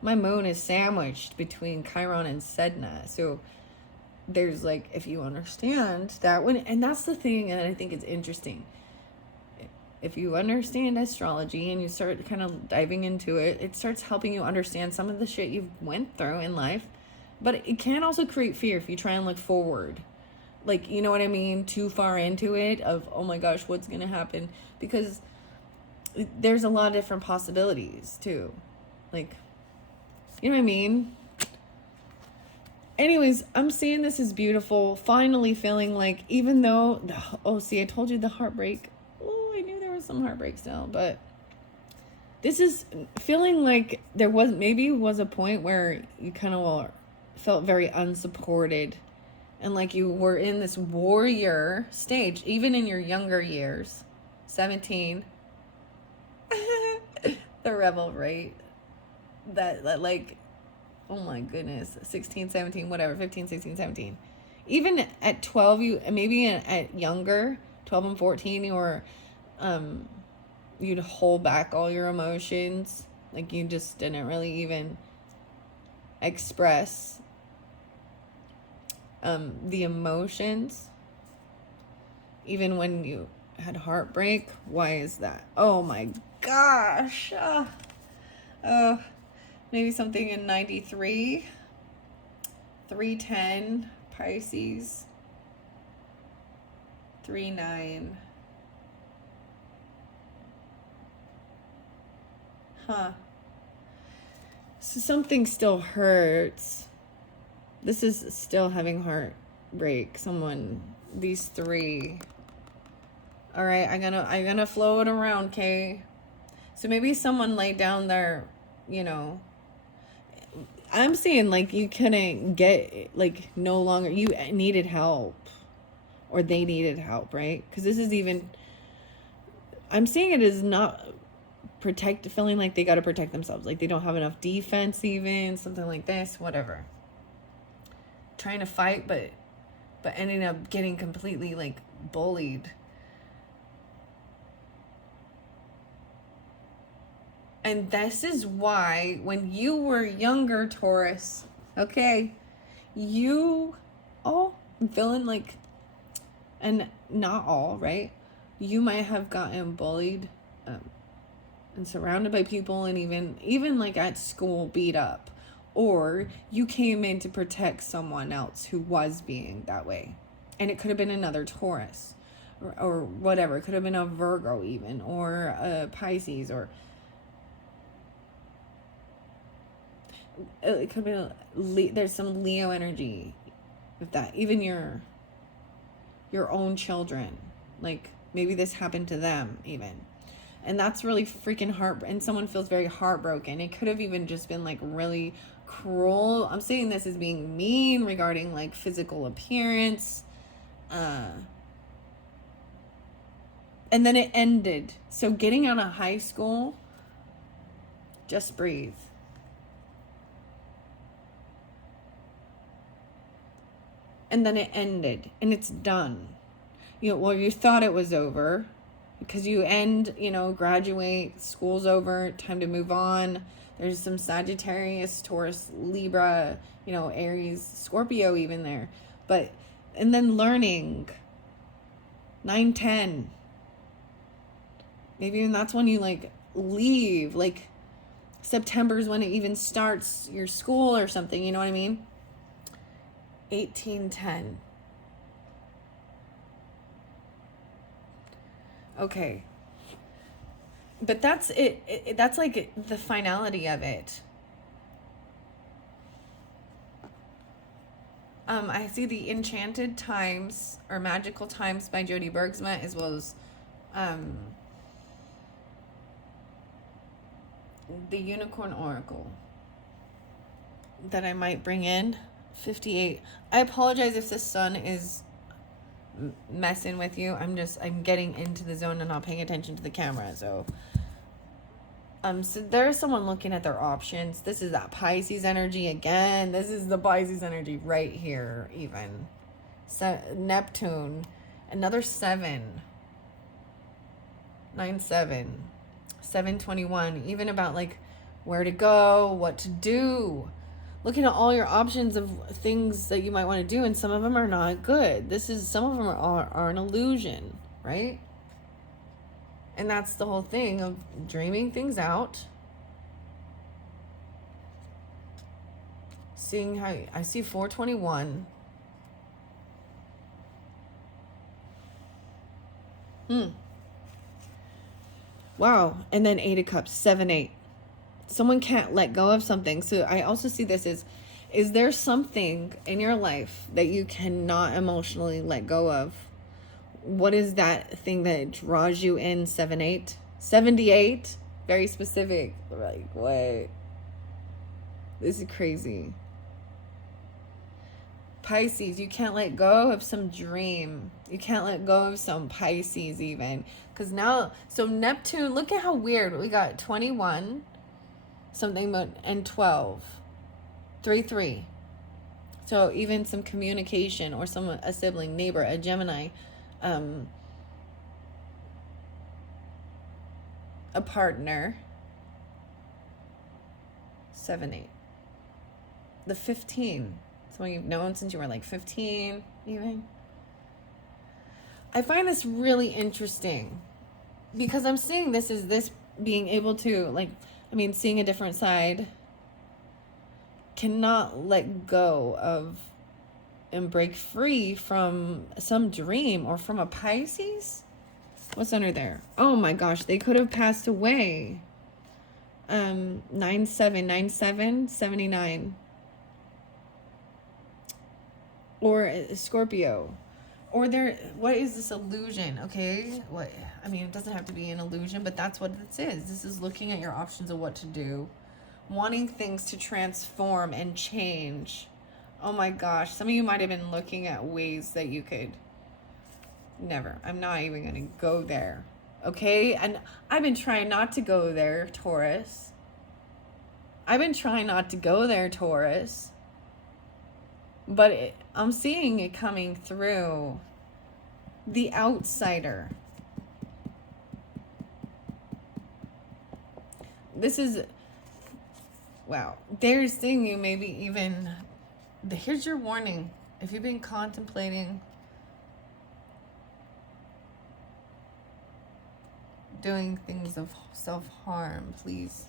My moon is sandwiched between Chiron and Sedna. So there's like, if you understand that one. And that's the thing. And I think it's interesting. If you understand astrology and you start kind of diving into it, it starts helping you understand some of the shit you've went through in life. But it can also create fear if you try and look forward. Like, you know what I mean? Too far into it of, oh my gosh, what's going to happen? Because there's a lot of different possibilities too. Like, you know what I mean? Anyways, I'm seeing this as beautiful. Finally feeling like, even though, I told you the heartbreak. Some heartbreak still, but this is feeling like there was a point where you kind of felt very unsupported and like you were in this warrior stage, even in your younger years. 17. The rebel, right? That like Oh my goodness. 16, 17, whatever. 15, 16, 17. Even at 12, you maybe at younger, 12 and 14, you'd hold back all your emotions. Like you just didn't really even express the emotions. Even when you had heartbreak. Why is that? Oh my gosh. Maybe something in 93. 310 Pisces. 39. Huh. So something still hurts. This is still having heartbreak. These three. All right, I'm gonna flow it around, okay? So maybe someone laid down their, I'm seeing like you couldn't get, like, no longer, you needed help, or they needed help, right? Because this is even, I'm seeing it as not feeling like they got to protect themselves, like they don't have enough defense, even something like this, whatever. Trying to fight, but ending up getting completely like bullied. And this is why when you were younger, Taurus, okay, I'm feeling like, and not all, right? You might have gotten bullied and surrounded by people, and even like at school beat up, or you came in to protect someone else who was being that way. And it could have been another Taurus or whatever. It could have been a Virgo even, or a Pisces, or it could be there's some Leo energy with that. Even your own children, like maybe this happened to them even, and that's really freaking and someone feels very heartbroken. It could have even just been like really cruel. I'm saying this as being mean regarding like physical appearance, and then it ended. So getting out of high school, just breathe. And then it ended, and it's done. You thought it was over because you graduate, school's over, time to move on. There's some Sagittarius, Taurus, Libra, Aries, Scorpio even there. And then learning, 9, 10. Maybe even that's when you like leave, like September is when it even starts your school or something, you know what I mean? 1810. Okay. But that's it. That's like the finality of it. I see the Enchanted Times or Magical Times by Jody Bergsma, as well as the Unicorn Oracle that I might bring in. 58. I apologize if the sun is messing with you. I'm getting into the zone and not paying attention to the camera. So there's someone looking at their options. This is that Pisces energy again. This is the Pisces energy right here even. So Neptune, another 7. 9, 7. 721. Even about like where to go, what to do. Looking at all your options of things that you might want to do, and some of them are not good. Some of them are an illusion, right? And that's the whole thing of dreaming things out. Seeing how I see 421. Wow. And then 8 of Cups, 7, 8. Someone can't let go of something. So I also see this as, is there something in your life that you cannot emotionally let go of? What is that thing that draws you in? 7, 8? 78? Very specific. Like, what? This is crazy. Pisces, you can't let go of some dream. You can't let go of some Pisces even. Because now, so Neptune, look at how weird. We got 21, something, and 12. 3-3. So even some communication, or someone, a sibling, neighbor, a Gemini, a partner. 7-8. The 15. Someone you've known since you were like 15, even. I find this really interesting because I'm seeing this as this being able to, like, I mean, seeing a different side, cannot let go of and break free from some dream, or from a Pisces. What's under there? Oh my gosh, they could have passed away. 9797 79, or Scorpio, or there. What is this illusion? Okay, what, I mean, it doesn't have to be an illusion, but that's what this is. This is looking at your options of what to do, wanting things to transform and change. Oh my gosh, some of you might have been looking at ways that you could. Never, I'm not even gonna go there. Okay, and I've been trying not to go there, Taurus. I've been trying not to go there, Taurus. But I'm seeing it coming through. The outsider. This is, wow. They're seeing you, maybe even, here's your warning. If you've been contemplating doing things of self-harm, please,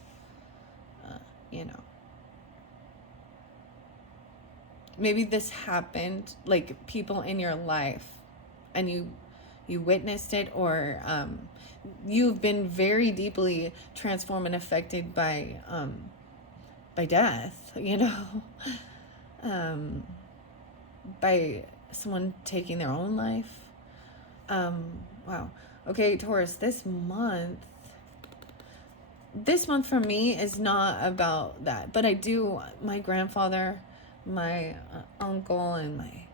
maybe this happened, like, people in your life, and you witnessed it, or you've been very deeply transformed and affected by death, by someone taking their own life. Wow. Okay, Taurus, this month for me is not about that, but I do, my grandfather, my uncle, and my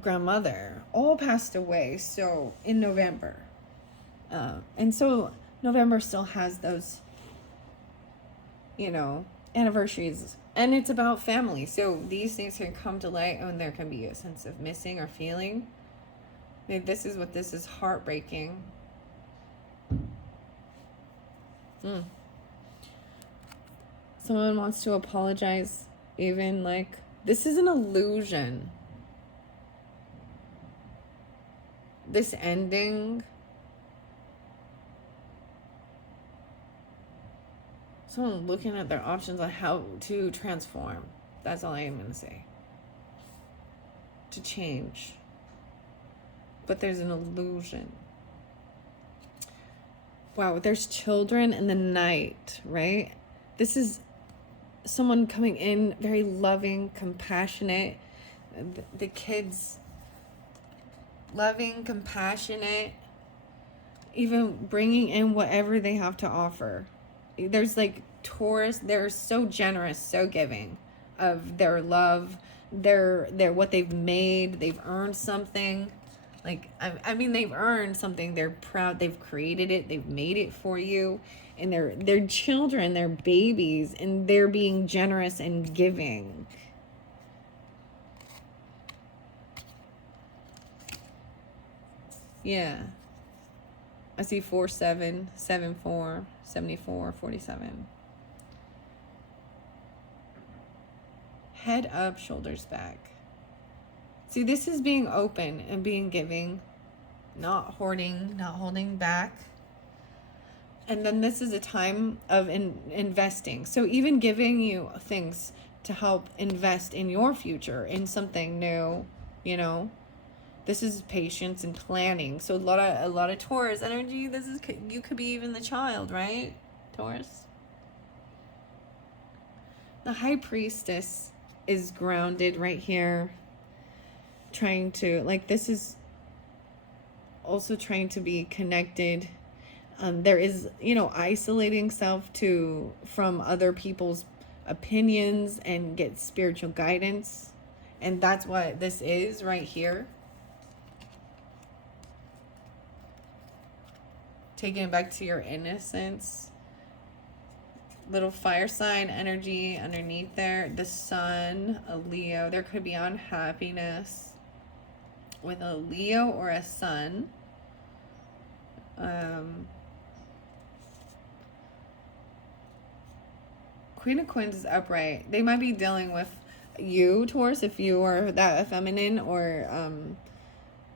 grandmother all passed away, so in November, and so November still has those anniversaries, and it's about family, so these things can come to light, and there can be a sense of missing or feeling. Maybe this is what this is, heartbreaking. Someone wants to apologize, even, like, this is an illusion. This ending. Someone looking at their options on how to transform. That's all I am going to say. To change. But there's an illusion. Wow, there's children in the night, right? This is someone coming in, very loving, compassionate. The kids, loving, compassionate, even bringing in whatever they have to offer. There's, like, Taurus, they're so generous, so giving of their love, their what they've made. They've earned something. Like, I mean, they've earned something. They're proud. They've created it. They've made it for you. And they're children. They're babies. And they're being generous and giving. Yeah. I see 4-7, 7-4, 74, 47. Head up, shoulders back. See, this is being open and being giving, not hoarding, not holding back. And then this is a time of investing. So even giving you things to help invest in your future, in something new, This is patience and planning. So a lot of Taurus energy. This is, you could be even the child, right, Taurus? The High Priestess is grounded right here. Trying to, like, this is also trying to be connected. There is, isolating self from other people's opinions and get spiritual guidance. And that's what this is right here. Taking it back to your innocence. little fire sign energy underneath there. The sun, a Leo. There could be unhappiness with a Leo or a sun. Queen of Coins is upright. They might be dealing with you, Taurus, if you are that feminine, or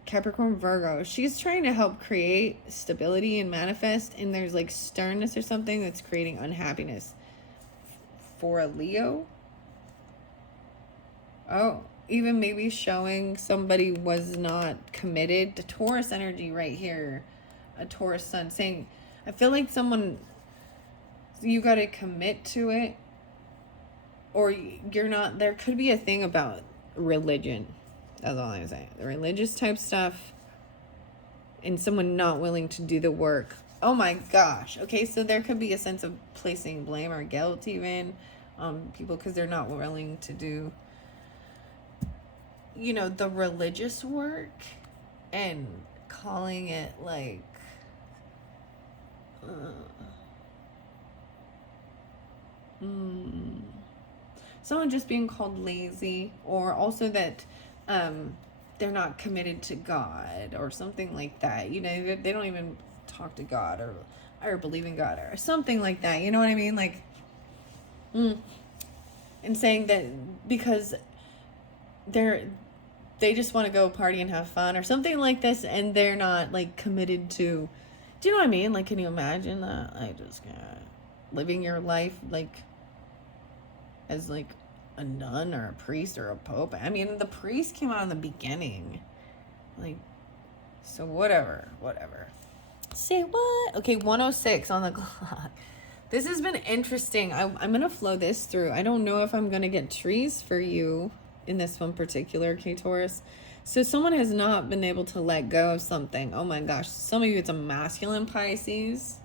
Capricorn, Virgo. She's trying to help create stability and manifest, and there's like sternness or something that's creating unhappiness for a Leo. Oh, even maybe showing somebody was not committed. The Taurus energy right here, a Taurus sun, saying, I feel like someone, you got to commit to it, or you're not. There could be a thing about religion. That's all I'm saying. The religious type stuff, and someone not willing to do the work. Oh my gosh. Okay, so there could be a sense of placing blame or guilt even on people because they're not willing to do, you know, the religious work, and calling it like someone just being called lazy, or also that they're not committed to God or something like that. You know, they don't even talk to God or believe in God or something like that. You know what I mean? Like, and saying that because they just want to go party and have fun or something like this, and they're not like committed to. Do you know what I mean? Like, can you imagine that? I just can't. Living your life like as like a nun or a priest or a pope. I mean, the priest came out in the beginning. Like, so whatever. Say what? Okay, 106 on the clock. This has been interesting. I'm going to flow this through. I don't know if I'm going to get trees for you in this one particular, K Taurus. So someone has not been able to let go of something. Oh my gosh. Some of you, it's a masculine Pisces.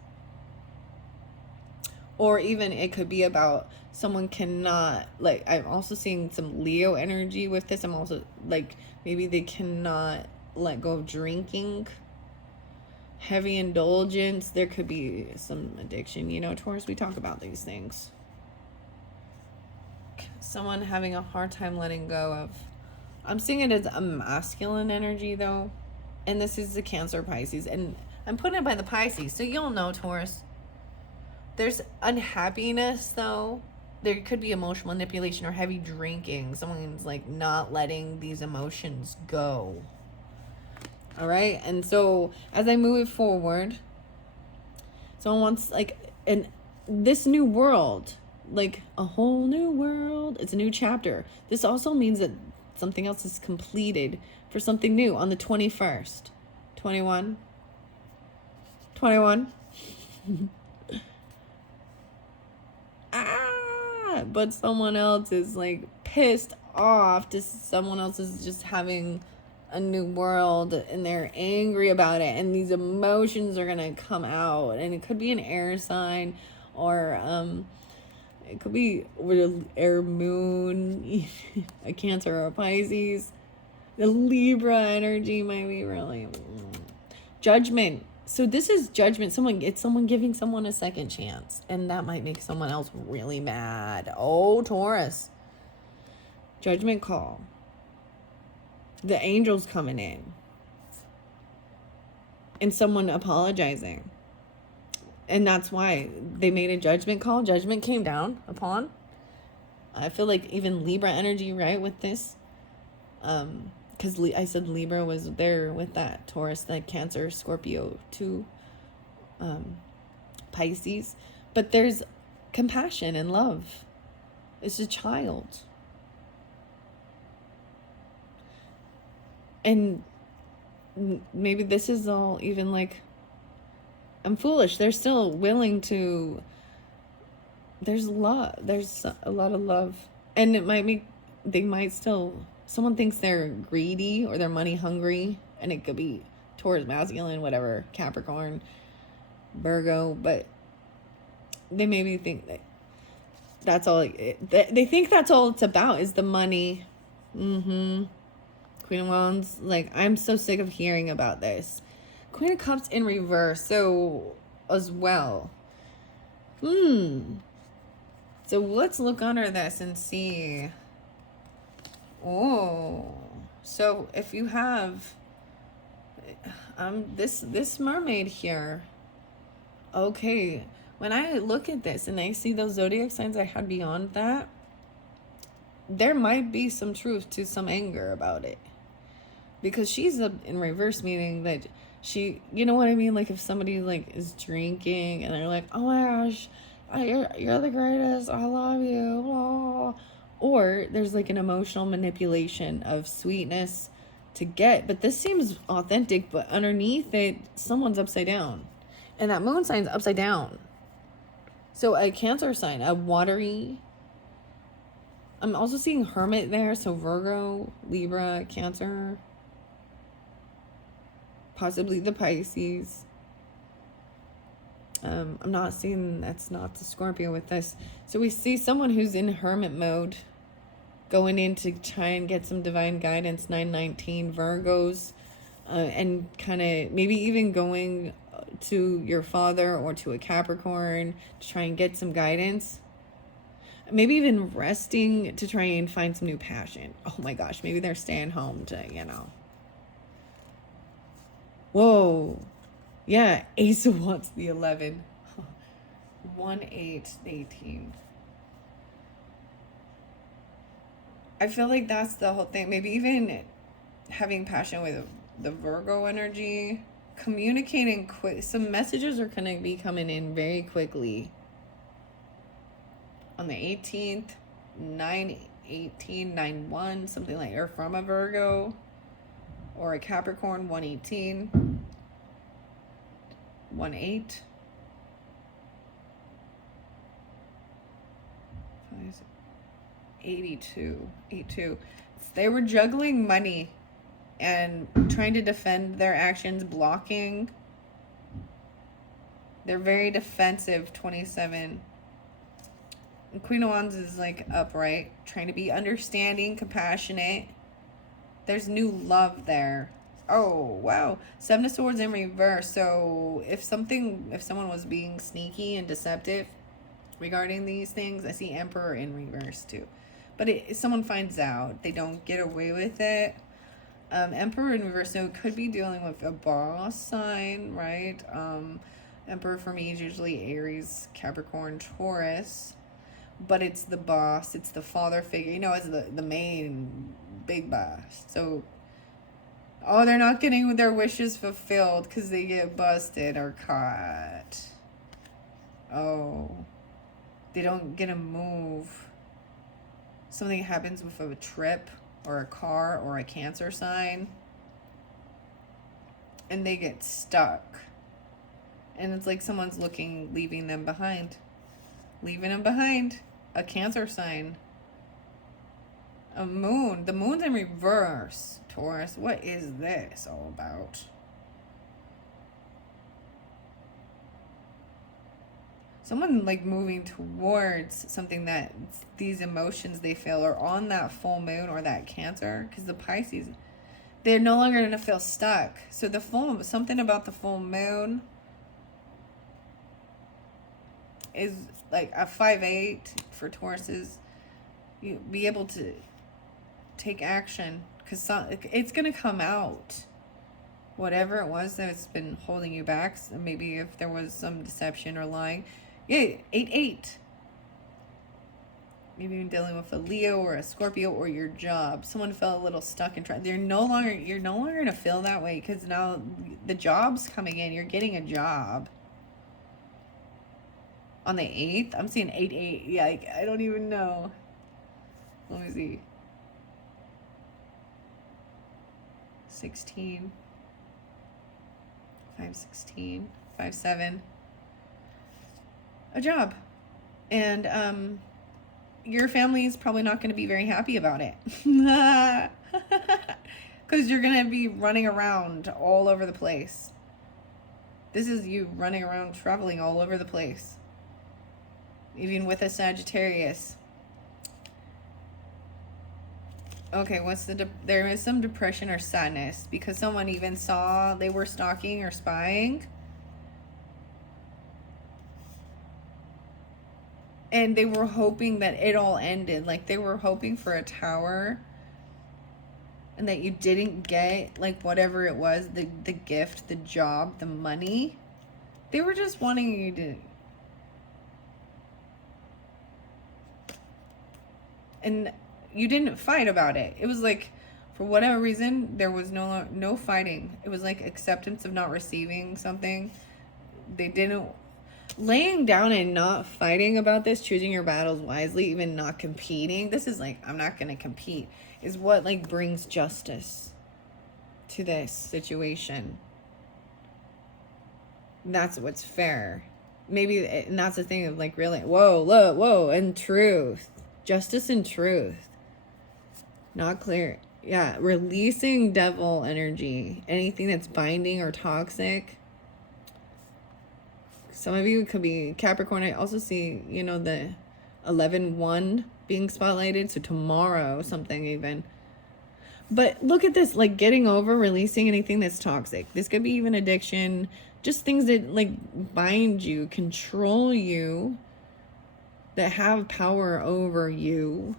Or even it could be about someone cannot, like, I'm also seeing some Leo energy with this. I'm also, like, maybe they cannot let go of drinking. Heavy indulgence. There could be some addiction. You know, Taurus, we talk about these things. Someone having a hard time letting go of. I'm seeing it as a masculine energy, though. And this is the Cancer Pisces. And I'm putting it by the Pisces. So you'll know, Taurus. There's unhappiness, though. There could be emotional manipulation or heavy drinking. Someone's like not letting these emotions go. All right. And so as I move forward, someone wants like this new world, like a whole new world. It's a new chapter. This also means that something else is completed for something new on the 21st. 21. But someone else is like pissed off. Someone else is just having a new world and they're angry about it, and these emotions are gonna come out, and it could be an air sign, or it could be with an air moon, a Cancer or a Pisces. The Libra energy might be really judgment. So this is judgment. It's someone giving someone a second chance, and that might make someone else really mad. Oh, Taurus. Judgment call. The angels coming in. And someone apologizing. And that's why they made a judgment call. Judgment came down upon. I feel like even Libra energy, right, with this. Because I said Libra was there with that Taurus, that Cancer, Scorpio, too. Pisces. But there's compassion and love. It's a child. And maybe this is all even like, I'm foolish. They're still willing to, there's love. There's a lot of love. And it might be, they might still, someone thinks they're greedy or they're money hungry. And it could be Taurus, masculine, whatever, Capricorn, Virgo. But they maybe think that that's all, they think that's all it's about is the money. Queen of Wands, like, I'm so sick of hearing about this. Queen of Cups in reverse, so as well. So let's look under this and see. Oh, so if you have this mermaid here, okay, when I look at this and I see those zodiac signs I had beyond that, there might be some truth to some anger about it, because she's in reverse, meaning that she, you know what I mean, like if somebody like is drinking and they're like, oh my gosh, you're the greatest, I love you, blah. Or there's like an emotional manipulation of sweetness to get, but this seems authentic, but underneath it someone's upside down, and that moon sign's upside down. So a Cancer sign, a watery, I'm also seeing Hermit there, so Virgo, Libra, Cancer, possibly the Pisces. I'm not seeing, that's not the Scorpio with this. So we see someone who's in hermit mode going in to try and get some divine guidance, 919 Virgos, and kind of maybe even going to your father or to a Capricorn to try and get some guidance. Maybe even resting to try and find some new passion. Oh my gosh, maybe they're staying home to, you know. Whoa. Yeah, Ace of Wands, the 11. 1, 8, 18. I feel like that's the whole thing. Maybe even having passion with the Virgo energy. Communicating quick. Some messages are going to be coming in very quickly. On the 18th, 9/18, 9/1, something like, or from a Virgo or a Capricorn, 1/18, 1/8, 82, 82. They were juggling money and trying to defend their actions, blocking. They're very defensive, 27. And Queen of Wands is like upright, trying to be understanding, compassionate. There's new love there. Oh, wow. 7 of Swords in reverse. So if someone was being sneaky and deceptive regarding these things, I see Emperor in reverse too. But if someone finds out, they don't get away with it. Emperor in reverse, so it could be dealing with a boss sign, right? Emperor for me is usually Aries, Capricorn, Taurus. But it's the boss, it's the father figure, you know, it's the main big boss. So, oh, they're not getting their wishes fulfilled because they get busted or caught. Oh, they don't get a move. Something happens with a trip or a car or a Cancer sign, and they get stuck. And it's like someone's leaving them behind. Leaving them behind. A Cancer sign. A moon. The moon's in reverse, Taurus. What is this all about? Someone like moving towards something that these emotions they feel are on that full moon or that Cancer. Because the Pisces, they're no longer going to feel stuck. So something about the full moon is like a 5/8 for Tauruses. You be able to take action because it's gonna come out. Whatever it was that's been holding you back. So maybe if there was some deception or lying. Yeah, 8/8. Maybe even dealing with a Leo or a Scorpio or your job. Someone felt a little stuck and you're no longer gonna feel that way because now the job's coming in. You're getting a job. On the 8th, I'm seeing 8/8. Yeah, like, I don't even know. Let me see. 16. 5/16. 5/7. A job. And your family is probably not going to be very happy about it. Because you're going to be running around all over the place. This is you running around, traveling all over the place. Even with a Sagittarius. Okay, there is some depression or sadness because someone even saw they were stalking or spying. And they were hoping that it all ended. Like, they were hoping for a tower, and that you didn't get, like, whatever it was, the gift, the job, the money. They were just wanting you to... And you didn't fight about it. It was like, for whatever reason, there was no fighting. It was like acceptance of not receiving something. They didn't... Laying down and not fighting about this, choosing your battles wisely, even not competing. This is like, I'm not going to compete, is what like brings justice to this situation. That's what's fair. Maybe, and that's the thing of like, really, whoa, look, whoa, and truth. Justice and truth. Not clear. Yeah, releasing devil energy. Anything that's binding or toxic. Some of you could be Capricorn. I also see, you know, the 11-1 being spotlighted. So tomorrow, something even. But look at this, like getting over, releasing anything that's toxic. This could be even addiction. Just things that like bind you, control you, that have power over you.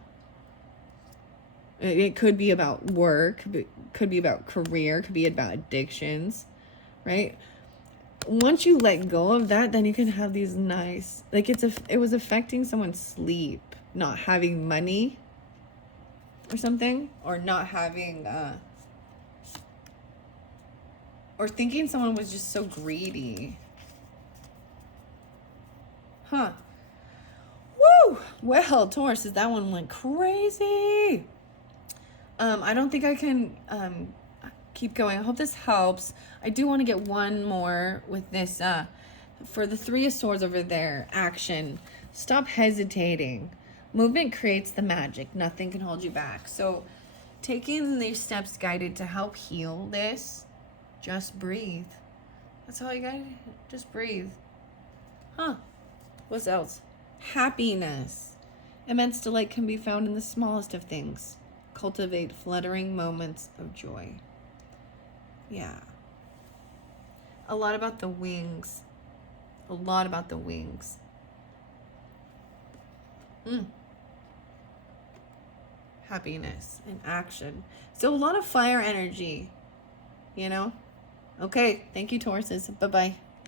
It could be about work, could be about career, could be about addictions, right? Once you let go of that, then you can have these nice, like it was affecting someone's sleep, not having money or something, or not having, or thinking someone was just so greedy. Huh. Woo! Well, Taurus, that one went crazy. I don't think I can keep going. I hope this helps. I do want to get one more with this. For the Three of Swords over there, action. Stop hesitating. Movement creates the magic. Nothing can hold you back. So taking these steps guided to help heal this, just breathe. That's all you got to do. Just breathe. Huh. What else? Happiness. Immense delight can be found in the smallest of things. Cultivate fluttering moments of joy. Yeah. A lot about the wings. A lot about the wings. Happiness and action. So a lot of fire energy, you know? Okay. Thank you, Tauruses. Bye-bye.